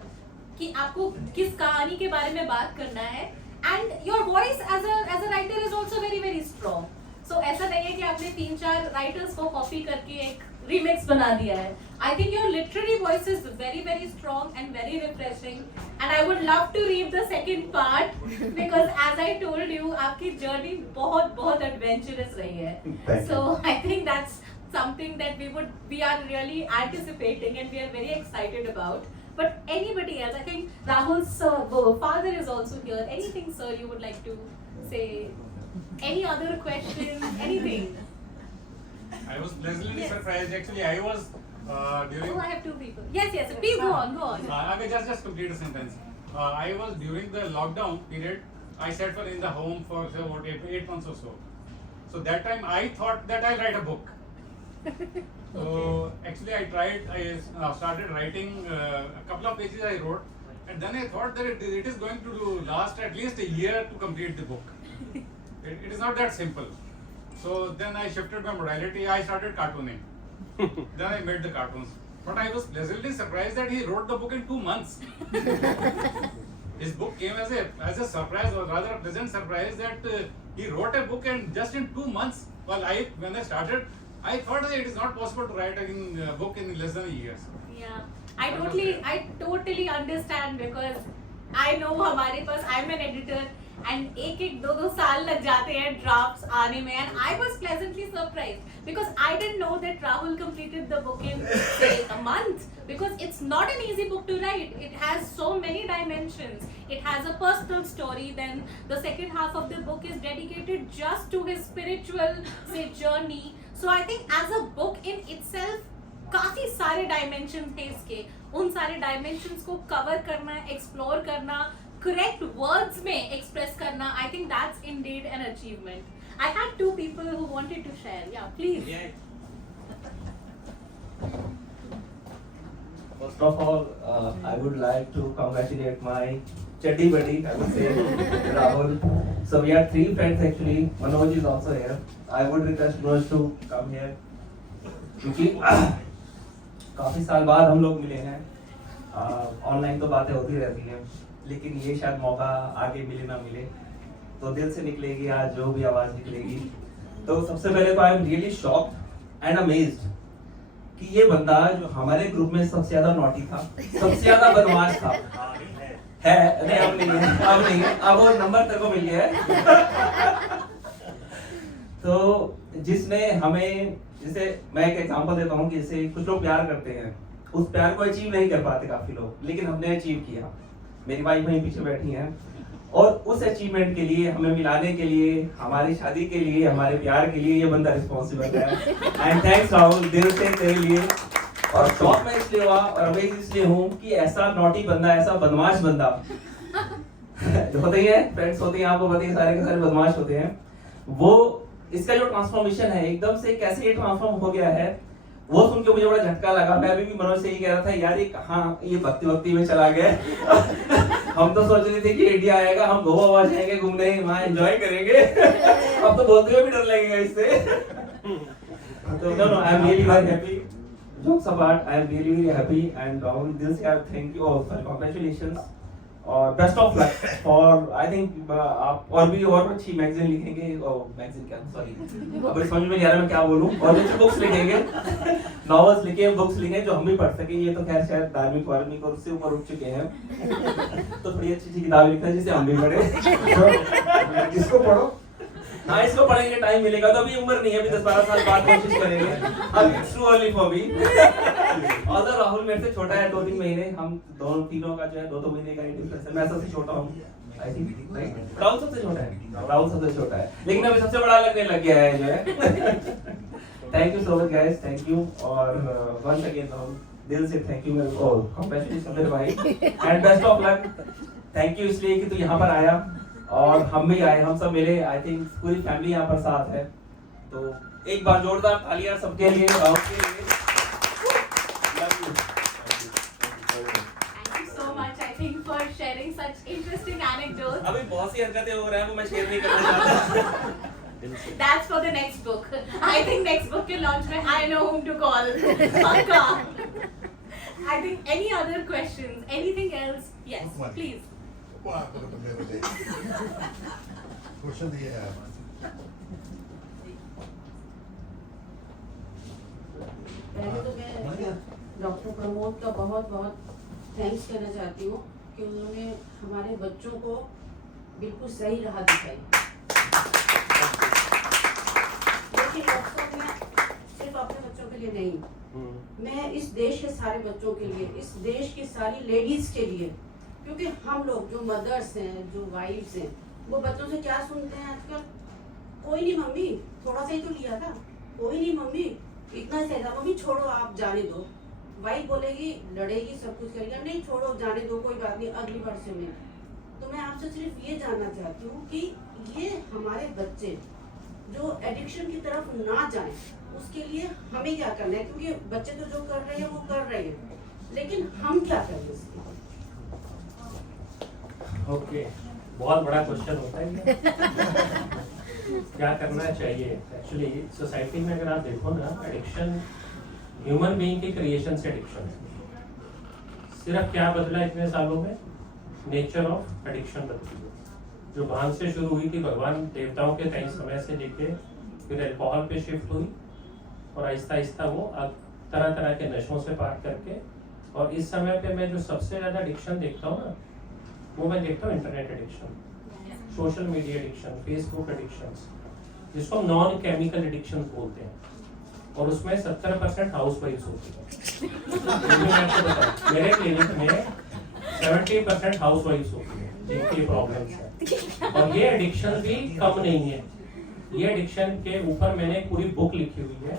कि आपको किस कहानी के बारे में बात करना है. And your voice as a writer is also very very strong. So ऐसा नहीं है कि आपने 3-4 writers को copy करके एक remix बना दिया है. I think your literary voice is very very strong and very refreshing. And I would love to read the second part because as I told you, आपकी journey बहुत adventurous रही है. Thank So I think that's something that we are really anticipating and we are very excited about. But anybody else, I think Rahul's father is also here. Anything, sir, you would like to say? Any other question? Anything? I was pleasantly Yes. surprised. Actually, I was during. Oh, I have two people. Yes. Please go on. Okay, just complete a sentence. I was during the lockdown period. I sat in the home for say, about 8 months or so. So that time I thought that I'll write a book. So actually I started writing a couple of pages I wrote, and then I thought that it is going to last at least a year to complete the book. It is not that simple. So then I shifted my modality. I started cartooning. Then I made the cartoons. But I was pleasantly surprised that he wrote the book in 2 months. His book came as a surprise, or rather a pleasant surprise, that he wrote a book and just in 2 months. Well, when I started, I thought that it is not possible to write a book in less than a year. Yeah, I totally understand because I know हमारे पास I'm an editor and एक 2 साल लग जाते हैं drafts आने में, and I was pleasantly surprised because I didn't know that Rahul completed the book in say a month, because it's not an easy book to write. It has so many dimensions. It has a personal story. Then the second half of the book is dedicated just to his spiritual say journey. So I think as a book in itself, काफी सारे dimension थे इसके, उन सारे dimensions को cover करना, explore करना, correct words में एक्सप्रेस करना, I think that's Indeed an achievement. I had two people who wanted to share. Yeah, please. First of all, I would like to congratulate my chaddi buddy, I would say, Rahul. So we are 3 friends actually. Manoj is also here. I would request Manoj to come here. क्योंकि काफी साल बाद हम लोग मिले हैं. Online तो बातें होती रहती हैं, लेकिन ये शायद मौका आगे मिले ना मिले, तो दिल से निकलेगी आज जो भी आवाज निकलेगी. तो सबसे पहले तो आई am really shocked and amazed कि ये बंदा जो हमारे ग्रुप में सबसे ज्यादा नॉटी था, सबसे ज्यादा बदमाश था, है नहीं, अब नहीं है, अब नहीं है, अब वो नंबर तेरे को मिल गया है. तो जिसने हमें, जैसे मैं एक एग्जांपल देता हूँ कि जैसे कुछ लोग प्यार करते हैं, उस प्यार को अचीव नहीं कर पाते काफी लोग, लेकिन हमने अचीव किया. मेरी वाइफ वहीं पीछे बैठी हैं, और उस अचीवमेंट के लिए, हमें मिलाने के लिए, हमारी शादी के लिए, हमारे प्यार के लिए ये बंदा रिस्पॉन्सिबल है. एंड थैंक्स राहुल, दिल से तेरे लिए. और शौक में इसलिए हुआ और अमेज इसलिए हूँ कि ऐसा नॉटी बंदा, ऐसा बदमाश बंदा जो होते ही है, फ्रेंड्स होते हैं, आपको पता है सारे के सारे बदमाश होते हैं, वो इसका जो ट्रांसफॉर्मेशन है एकदम से कैसे ये ट्रांसफॉर्म हो गया है, वो सुन के मुझे बड़ा झटका लगा. मैं अभी भी मनोज से ही कह रहा था, यार ये कहाँ ये भक्ति में चला गया. हम तो सोच रहे थे कि इंडिया आएगा, हम गोवा वहां जाएंगे घूमने, वहां एंजॉय करेंगे. अब तो बोलते हुए भी डर लगेगा इससे. तो no I am really very happy. Jokes apart, I am really very happy and Rahul, दिल से थैंक यू और कांग्रेचुलेशंस और best of luck for, I think आप और भी और अच्छी मैगजीन लिखेंगे, मैगजीन क्या, सॉरी अब समझ में नहीं आ रहा मैं क्या बोलूं, और अच्छी बुक्स लिखेंगे, नॉवेल्स लिखे, बुक्स लिखे जो हम भी पढ़ सके. ये तो खैर शायद धार्मिक वार्मिक और उससे ऊपर उठ चुके हैं, तो थोड़ी अच्छी किताबें लिखना जिसे हम भी पढ़े. इसको पढ़ो. हाँ, इसको पढ़ेंगे, टाइम मिलेगा. तो अभी उम्र नहीं है, अभी 10-12 साल बाद कोशिश करेंगे. अभी it's too early for me. Although Rahul मेरे से छोटा है 2-3 महीने, हम दोनों तीनों का जो है 2-2 महीने का डिफरेंस है. मैं सबसे छोटा हूँ, आई थिंक राइट. राहुल सबसे छोटा है, राहुल सबसे छोटा है, लेकिन अभी सबसे बड़ा लगने लग गया है जो है. Thank you so much guys, thank you. और वंस अगेन राहुल, दिल से थैंक यू. मेरे को कांग्रेचुलेशन मेरे भाई and best of luck. Thank you इसलिए कि तू यहाँ पर आया और हम भी आए, हम सब मिले. आई थिंक पूरी फैमिली यहाँ पर साथ है, तो एक बार जोरदार तालियां सबके लिए, राहुल के लिए. Thank you so much, I think, for sharing such interesting anecdotes. अभी बहुत सी हरकतें हो रहा है वो मैं शेयर नहीं करना चाहता. That's for the next book. I think next book के launch में I know whom to call. पक्का. I think any other questions, anything else? Yes, please. Question ये है, पहले तो मैं डॉक्टर प्रमोद का बहुत बहुत थैंक्स कहना चाहती हूँ कि उन्होंने हमारे बच्चों को बिल्कुल सही राह दिखाई. लेकिन वास्तव में सिर्फ अपने बच्चों के लिए नहीं, मैं इस देश के सारे बच्चों के लिए, इस देश की सारी लेडीज के लिए, क्योंकि हम लोग जो मदर्स हैं, जो वाइफ्स हैं, वो बच्चों से क्या सुनते हैं आजकल, कोई नहीं मम्मी, थोड़ा सा ही तो लिया था, कोई नहीं मम्मी, इतना ही था, मम्मी छोड़ो आप जाने दो. वाइफ बोलेगी, लड़ेगी, सब कुछ करेगा, नहीं छोड़ो जाने दो, कोई बात नहीं, अगली बार से मैं. तो मैं आपसे सिर्फ ये जानना चाहती हूँ कि ये हमारे बच्चे जो एडिक्शन की तरफ ना जाएं, उसके लिए हमें क्या करना है, क्योंकि बच्चे तो जो कर रहे हैं वो कर रहे हैं, लेकिन हम क्या करें इसके लिए? ओके, बहुत बड़ा क्वेश्चन होता है ये. क्या करना चाहिए? एक्चुअली सोसाइटी में अगर आप देखो ना, एडिक्शन ह्यूमन बीइंग की क्रिएशन से एडिक्शन है. सिर्फ क्या बदला इतने सालों में? नेचर ऑफ एडिक्शन बदली है. जो भांग से शुरू हुई थी भगवान देवताओं के कई समय से लेके फिर अल्कोहल पे शिफ्ट हुई, और आहिस्ता आहिस्ता वो अब तरह तरह के नशों से पार करके, और इस समय पे मैं जो सबसे ज्यादा एडिक्शन देखता हूँ ना, वो मैं देखता हूँ internet addiction, social media addiction, Facebook addiction, जिसको नॉन केमिकल एडिक्शन बोलते हैं, और उसमें 70% हाउस वाइफ्स होती है. मेरे क्लिनिक में 70% हाउस वाइफ्स होती है जिनकी प्रॉब्लम्स है. और ये एडिक्शन भी कम नहीं है. ये एडिक्शन के ऊपर मैंने पूरी बुक लिखी हुई है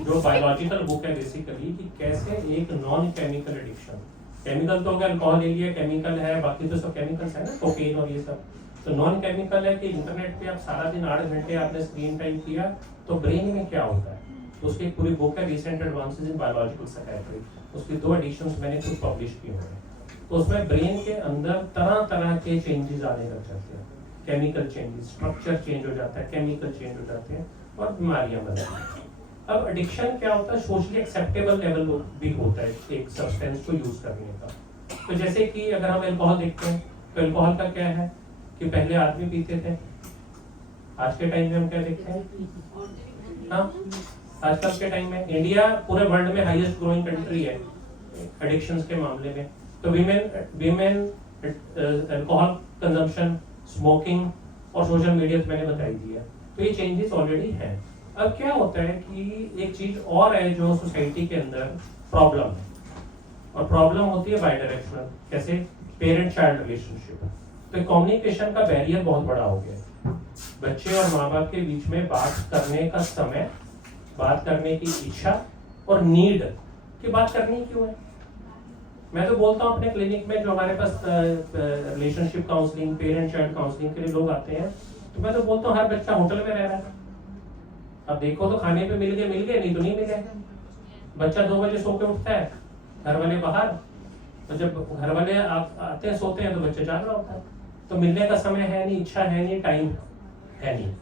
जो बायोलॉजिकल बुक है बेसिकली कि कैसे एक नॉन केमिकल एडिक्शन, केमिकल तो अगर अल्कोहल ले लिया केमिकल है, बाकी तो सब केमिकल्स है ना, कोकेन और ये सब, तो नॉन केमिकल है कि इंटरनेट पे आप सारा दिन 8 घंटे आपने स्क्रीन टाइम किया तो ब्रेन में क्या होता है। तो उसकी एक पूरी बुक है recent advances in biological psychiatry, उसकी 2 एडिशंस मैंने खुद पब्लिश किए हुए हैं। तो उसमें ब्रेन के अंदर तरह तरह के चेंजेस आने लग जाते हैं, केमिकल चेंजेस, स्ट्रक्चर चेंज हो जाता है, केमिकल चेंज हो जाते हैं और बीमारियां बनती हैं। अब एडिक्शन क्या होता है, सोशली एक्सेप्टेबल लेवल भी होता है एक सब्सटेंस को यूज करने का। तो जैसे कि अगर हम अल्कोहल देखते हैं तो अल्कोहल का क्या है कि पहले आदमी पीते थे, आज के टाइम में हम क्या देखते हैं, हाँ आजकल के टाइम में इंडिया पूरे वर्ल्ड में हाईएस्ट ग्रोइंग कंट्री है एडिक्शंस के मामले में। तो वीमेन अल्कोहल कंजम्पशन, स्मोकिंग और सोशल मीडिया मैंने बताई दिया। तो ये चेंजेस ऑलरेडी हैं। अब क्या होता है कि एक चीज और है जो सोसाइटी के अंदर प्रॉब्लम है, और प्रॉब्लम होती है बाई डायरेक्शनल, कैसे पेरेंट चाइल्ड रिलेशनशिप। तो कम्युनिकेशन का बैरियर बहुत बड़ा हो गया है, बच्चे और माँ बाप के बीच में बात करने का समय, बात करने की इच्छा और नीड की बात करनी क्यों है। मैं तो बोलता हूँ अपने क्लिनिक में जो हमारे पास relationship counselling, parent child counselling के लिए लोग आते हैं, तो मैं तो बोलता हूँ हर बच्चा होटल में रह रहा है, अब देखो तो खाने पे मिल गए नहीं तो नहीं मिले। बच्चा 2 बजे सो के उठता है, घर वाले बाहर, तो जब घर वाले आते हैं सोते हैं तो बच्चा जाग रहा होता है, तो मिलने का समय है नहीं, इच्छा है नहीं, टाइम है नहीं।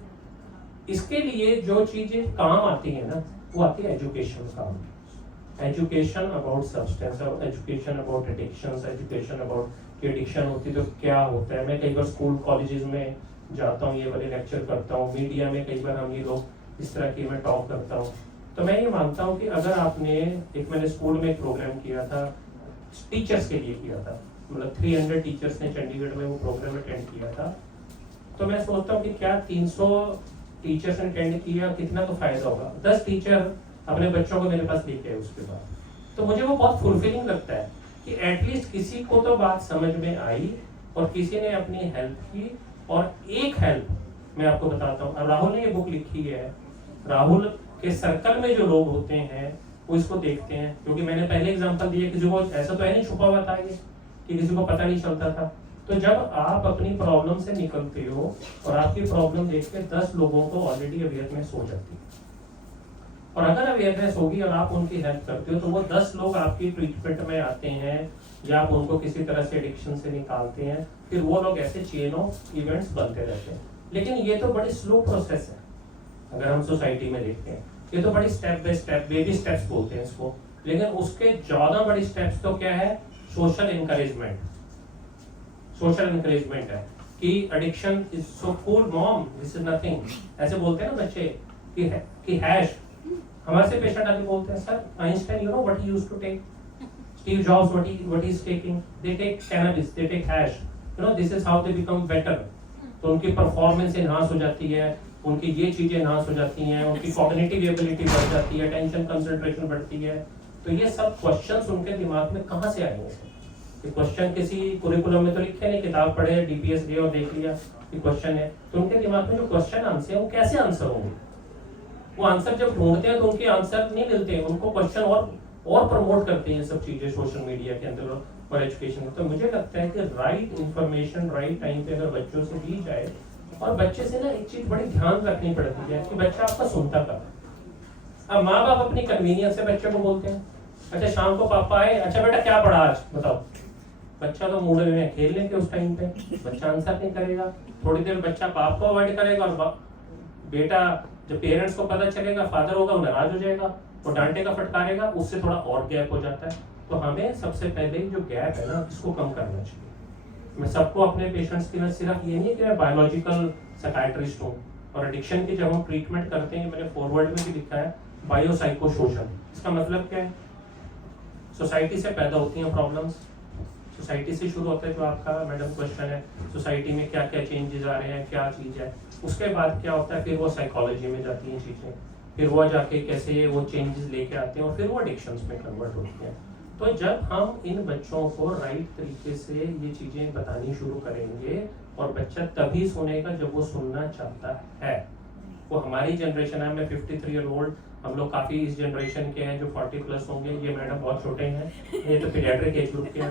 इसके लिए जो चीजें काम आती है ना, वो आती है एजुकेशन काम, education about substance, education about addictions, education about addiction होती तो क्या होता है। मैं कई बार स्कूल कॉलेजेस में जाता हूँ, ये वाले लेक्चर करता हूँ, मीडिया में कई बार हम ये लोग इस तरह की मैं टॉक करता हूँ। तो मैं ये मानता हूँ कि अगर आपने मैंने स्कूल में एक प्रोग्राम किया था, टीचर्स के लिए किया था, मतलब 300 टीचर्स ने चंडीगढ़ में वो प्रोग्राम अटेंड किया था। तो मैं सोचता हूँ कि क्या 300 टीचर्स ने अटेंड किया, कितना तो फायदा होगा। 10 टीचर अपने बच्चों को मेरे पास लेके आए उसके बाद, तो मुझे वो बहुत फुलफिलिंग लगता है कि एटलीस्ट किसी को तो बात समझ में आई और किसी ने अपनी हेल्प की। और एक हेल्प मैं आपको बताता हूँ, राहुल ने ये बुक लिखी है, राहुल के सर्कल में जो लोग होते हैं वो इसको देखते हैं, क्योंकि मैंने पहले एग्जांपल दिया, किसी को ऐसा तो है नहीं छुपा हुआ था ये कि किसी को पता नहीं चलता था। तो जब आप अपनी प्रॉब्लम से निकलते हो और आपकी प्रॉब्लम देख के 10 लोगों को ऑलरेडी अवेयरनेस हो जाती है, और अगर अवेयरनेस होगी और आप उनकी हेल्प करते हो तो वो 10 लोग आपकी ट्रीटमेंट में आते हैं या आप उनको किसी तरह से एडिक्शन से निकालते हैं, फिर वो लोग ऐसे चेन ऑफ इवेंट्स बनते रहते हैं। लेकिन ये तो बड़ी स्लो प्रोसेस है अगर हम सोसाइटी में देखते हैं, ये तो बड़ी step by step, baby steps बोलते हैं इसको। लेकिन उसके ज्यादा बड़ी स्टेप्स तो क्या है, सोशल इंकरेजमेंट। सोशल इंकरेजमेंट है कि addiction is so cool mom, this is nothing, ऐसे बोलते हैं ना बच्चे कि हैश। हमारे से पेशेंट आके बोलते हैं, sir Einstein you know what he used to take, Steve Jobs what he is taking, they take cannabis, they take hash, you know this is how they become better. तो उनकी performance enhance हो जाती है, उनकी ये चीजें enhance हो जाती हैं, उनकी कॉग्निटिव एबिलिटी बढ़ जाती है, टेंशन कंसंट्रेशन बढ़ती है। तो ये सब क्वेश्चंस उनके दिमाग में कहाँ से आएंगे? ये क्वेश्चन किसी कुरिकुलम में तो लिखे नहीं, किताब पढ़े, डीपीएस दिया और देख लिया कि क्वेश्चन है। तो उनके दिमाग में जो क्वेश्चन आंसर है वो कैसे आंसर होंगे? वो आंसर जब ढूंढते हैं तो उनके आंसर नहीं मिलते, उनको क्वेश्चन और प्रमोट करते हैं सब चीजें सोशल मीडिया के अंदर और एजुकेशन में। तो मुझे लगता है कि राइट इंफॉर्मेशन राइट टाइम पे अगर बच्चों से दी जाए, और बच्चे से ना एक चीज बड़ी ध्यान रखनी पड़ती है कि बच्चा आपका सुनता कब। अब माँ बाप अपनी कन्वीनियंस से बच्चे को बोलते हैं, अच्छा शाम को पापा आए, अच्छा बेटा क्या पढ़ा आज बताओ। बच्चा तो मूड में खेलने के उस टाइम पे बच्चा आंसर नहीं करेगा। थोड़ी देर बच्चा बाप को अवॉइड करेगा और बेटा जब पेरेंट्स को पता चलेगा, फादर होगा वो नाराज हो जाएगा, वो डांटेगा फटकारेगा, उससे थोड़ा और गैप हो जाता है। तो हमें सबसे पहले जो गैप है ना इसको कम करना चाहिए। मैं सबको अपने पेशेंट्स की, मैं सिर्फ ये नहीं कि मैं बायोलॉजिकल साइकियाट्रिस्ट हूँ, और एडिक्शन की जब हम ट्रीटमेंट करते हैं, मैंने फॉरवर्ड में भी लिखा है बायोसाइकोसोशल। इसका मतलब क्या है? सोसाइटी से पैदा होती हैं प्रॉब्लम्स, सोसाइटी से शुरू होता है जो आपका मैडम क्वेश्चन है, सोसाइटी में क्या क्या चेंजेस आ रहे हैं, क्या चीज़ है, उसके बाद क्या होता है, फिर वो साइकोलॉजी में जाती हैं चीज़ें, फिर वो जाके कैसे वो चेंजेस लेके आते हैं और फिर वो एडिक्शंस में कन्वर्ट होती हैं। तो जब हम इन बच्चों को राइट तरीके से ये चीज़ें बतानी शुरू करेंगे, और बच्चा तभी सुनेगा जब वो सुनना चाहता है। वो हमारी जनरेशन है, मैं 53 ईयर ओल्ड, हम लोग काफ़ी इस जनरेशन के हैं जो 40 प्लस होंगे, ये मैडम बहुत छोटे हैं, ये तो पीडियाट्रिक एज ग्रुप के हैं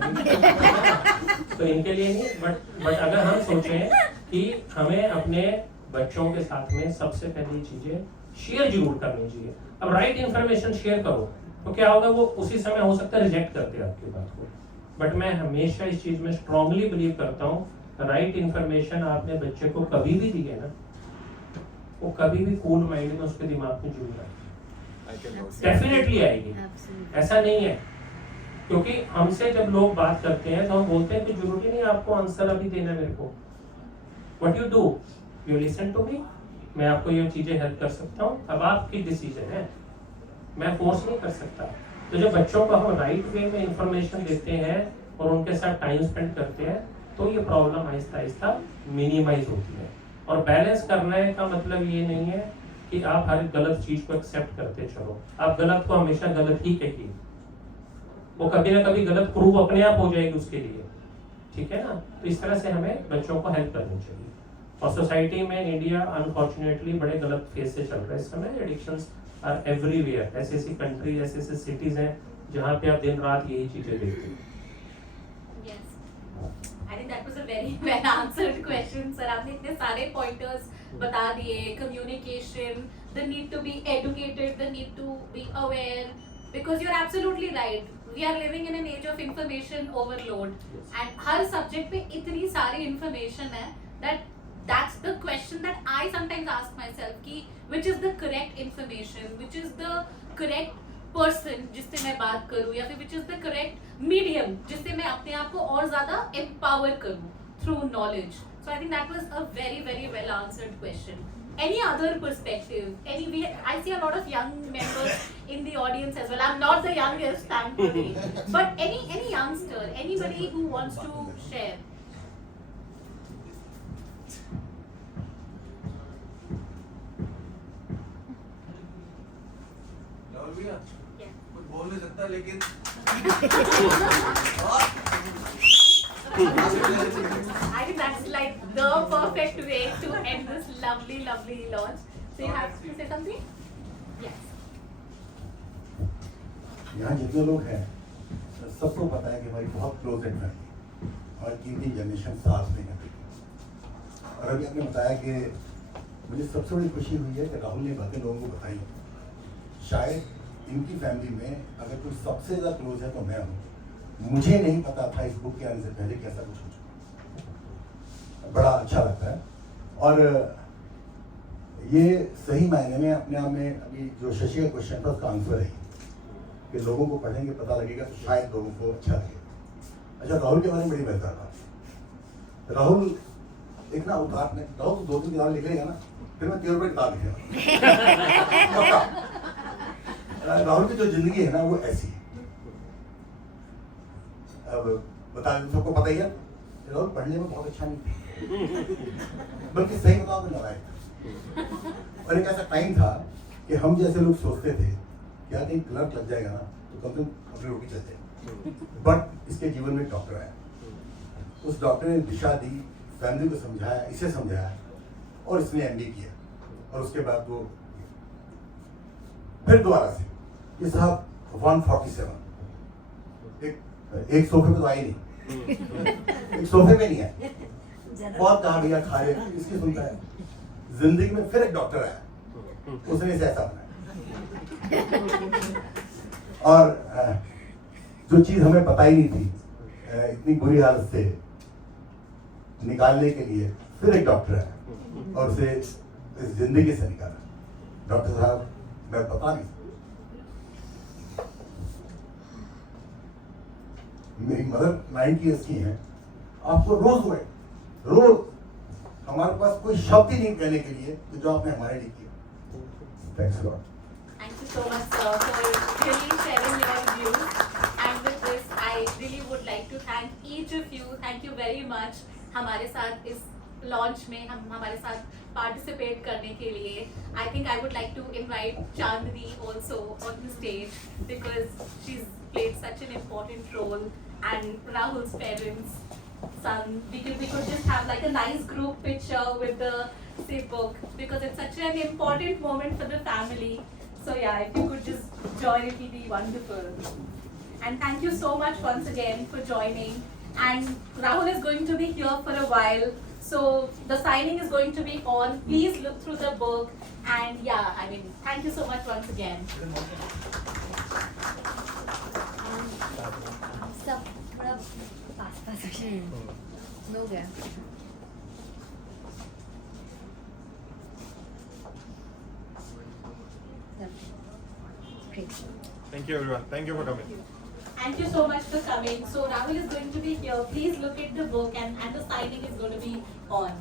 तो इनके लिए नहीं, बट अगर हम सोचें कि हमें अपने बच्चों के साथ में सबसे पहली चीज़ें शेयर जरूर करनी चाहिए। अब राइट इन्फॉर्मेशन शेयर करो तो क्या होगा, वो उसी समय हो सकता है रिजेक्ट करते हैं आपकी बात को, बट मैं हमेशा इस चीज़ में स्ट्रांगली बिलीव करता हूँ, राइट इन्फॉर्मेशन आपने बच्चे को कभी भी दी है ना, वो कभी भी कूल माइंड में उसके दिमाग में जुड़ जाए, डेफिनेटली आएगी, ऐसा नहीं है। क्योंकि हमसे जब लोग बात करते हैं तो हम बोलते हैं कि जरूरी नहीं आपको आंसर अभी देना मेरे को, what you do, you listen to me, मैं आपको ये चीजें हेल्प कर सकता हूँ, अब आपकी डिसीजन है, मैं फोर्स नहीं कर सकता। तो जब बच्चों को हम राइट वे में इंफॉर्मेशन देते हैं और उनके साथ टाइम स्पेंड करते हैं तो ये प्रॉब्लम आहिस्ता आहिस्ता मिनिमाइज होती है। और बैलेंस करने का मतलब ये नहीं है कि आप हर गलत चीज को एक्सेप्ट करते चलो, आप गलत को हमेशा गलत ही कहिए, वो कभी ना कभी गलत प्रूव अपने आप हो जाएगी उसके लिए, ठीक है ना। तो इस तरह से हमें बच्चों को हेल्प करनी चाहिए। और सोसाइटी में इंडिया अनफॉर्चुनेटली बड़े गलत फेज से चल रहा है इस समय, एडिक्शंस आर एवरीवेयर, ऐसी ऐसी कंट्री, ऐसे ऐसे सिटीज हैं जहाँ पे आप दिन रात यही चीजें देखते हैं। I think that was a very well answered question, sir. आपने इतने सारे pointers बता दिए, communication, the need to be educated, the need to be aware, because you're absolutely right. We are living in an age of information overload, and her subject पे इतनी सारी information है that's the question that I sometimes ask myself कि which is the correct information, which is the correct person जिससे मैं बात करूँ, या फिर which is the correct medium जिससे मैं अपने आप को और ज़्यादा empower करूँ through knowledge. So I think that was a very very well answered question. Any other perspective? I see a lot of young members in the audience as well. I'm not the youngest, thankfully, but any youngster, anybody who wants to share. कुछ बोल नहीं सकता लेकिन I think that's like the perfect way to end this lovely launch. So you have to say something? Yes. यहाँ जितने लोग हैं सबको पता है कि हमारी बहुत क्लोज एंड फैमिली और 3 जनरेशन साथ में है। और अभी आपने बताया कि मुझे सबसे बड़ी खुशी हुई है कि राहुल ने बातें लोगों को बताई। शायद इनकी फैमिली में अगर कोई सबसे ज़्यादा क्लोज है तो मैं हूँ। मुझे नहीं पता था इस बुक के आने से पहले कैसा कुछ हो चुका। बड़ा अच्छा लगता है। और ये सही मायने में अपने आप में अभी जो शशि का क्वेश्चन था उसका आंसर है कि लोगों को पढ़ेंगे पता लगेगा तो शायद लोगों को अच्छा लगेगा। अच्छा, राहुल के बारे में बड़ी बेहतर बात। राहुल एक ना उतार में राहुल 2-3 किताब लिखेगा ना, फिर मैं 3 रुपये किताब लिखेगा। राहुल की जो जिंदगी है ना वो ऐसी है। अब बता सबको पता ही है राहुल पढ़ने में बहुत अच्छा नहीं था, बल्कि सही बताओ तो नालायक। और एक ऐसा टाइम था कि हम जैसे लोग सोचते थे क्या कहीं क्लर्क लग जाएगा ना तो कम से कम अपनी रोटी चल जाएगी, बट इसके जीवन में डॉक्टर आया। उस डॉक्टर ने दिशा दी, फैमिली को समझाया, इसे समझाया और इसने एमडी किया। और उसके बाद वो फिर दोबारा से ये साहब 147 एक सोफे पे तो आई नहीं, एक सोफे में नहीं है, बहुत कहा भैया खा रहे इसकी सुनता है। जिंदगी में फिर एक डॉक्टर आया, उसने इसे ऐसा बनाया। और जो चीज हमें पता ही नहीं थी इतनी बुरी हालत से निकालने के लिए फिर एक डॉक्टर आया और उसे इस जिंदगी से निकाला। डॉक्टर साहब मैं पता नहीं, मेरी मदर 90 ईयर्स की है, आपको रोज हमारे पास कोई शब्द ही नहीं कहने के लिए कि जो आपने हमारे लिए किया। Thanks lot. Thank you so much, sir, for really sharing your views. And with this, I really would like to thank each of you. Thank you very much हमारे साथ इस लॉन्च में हमारे साथ पार्टिसिपेट करने के लिए। I think I would like to invite Chandni also on the stage because she's played such an important role, and Rahul's parents, son. We could just have like a nice group picture with the book because it's such an important moment for the family. So yeah, if you could just join, it will be wonderful. And thank you so much once again for joining. And Rahul is going to be here for a while. So the signing is going to be on. Please look through the book. And yeah, I mean, thank you so much once again. सब थोड़ा पास पास हो गया Great. Thank you everyone. Thank you for coming. Thank you so much for coming. So Rahul is going to be here. Please look at the book and the signing is going to be on.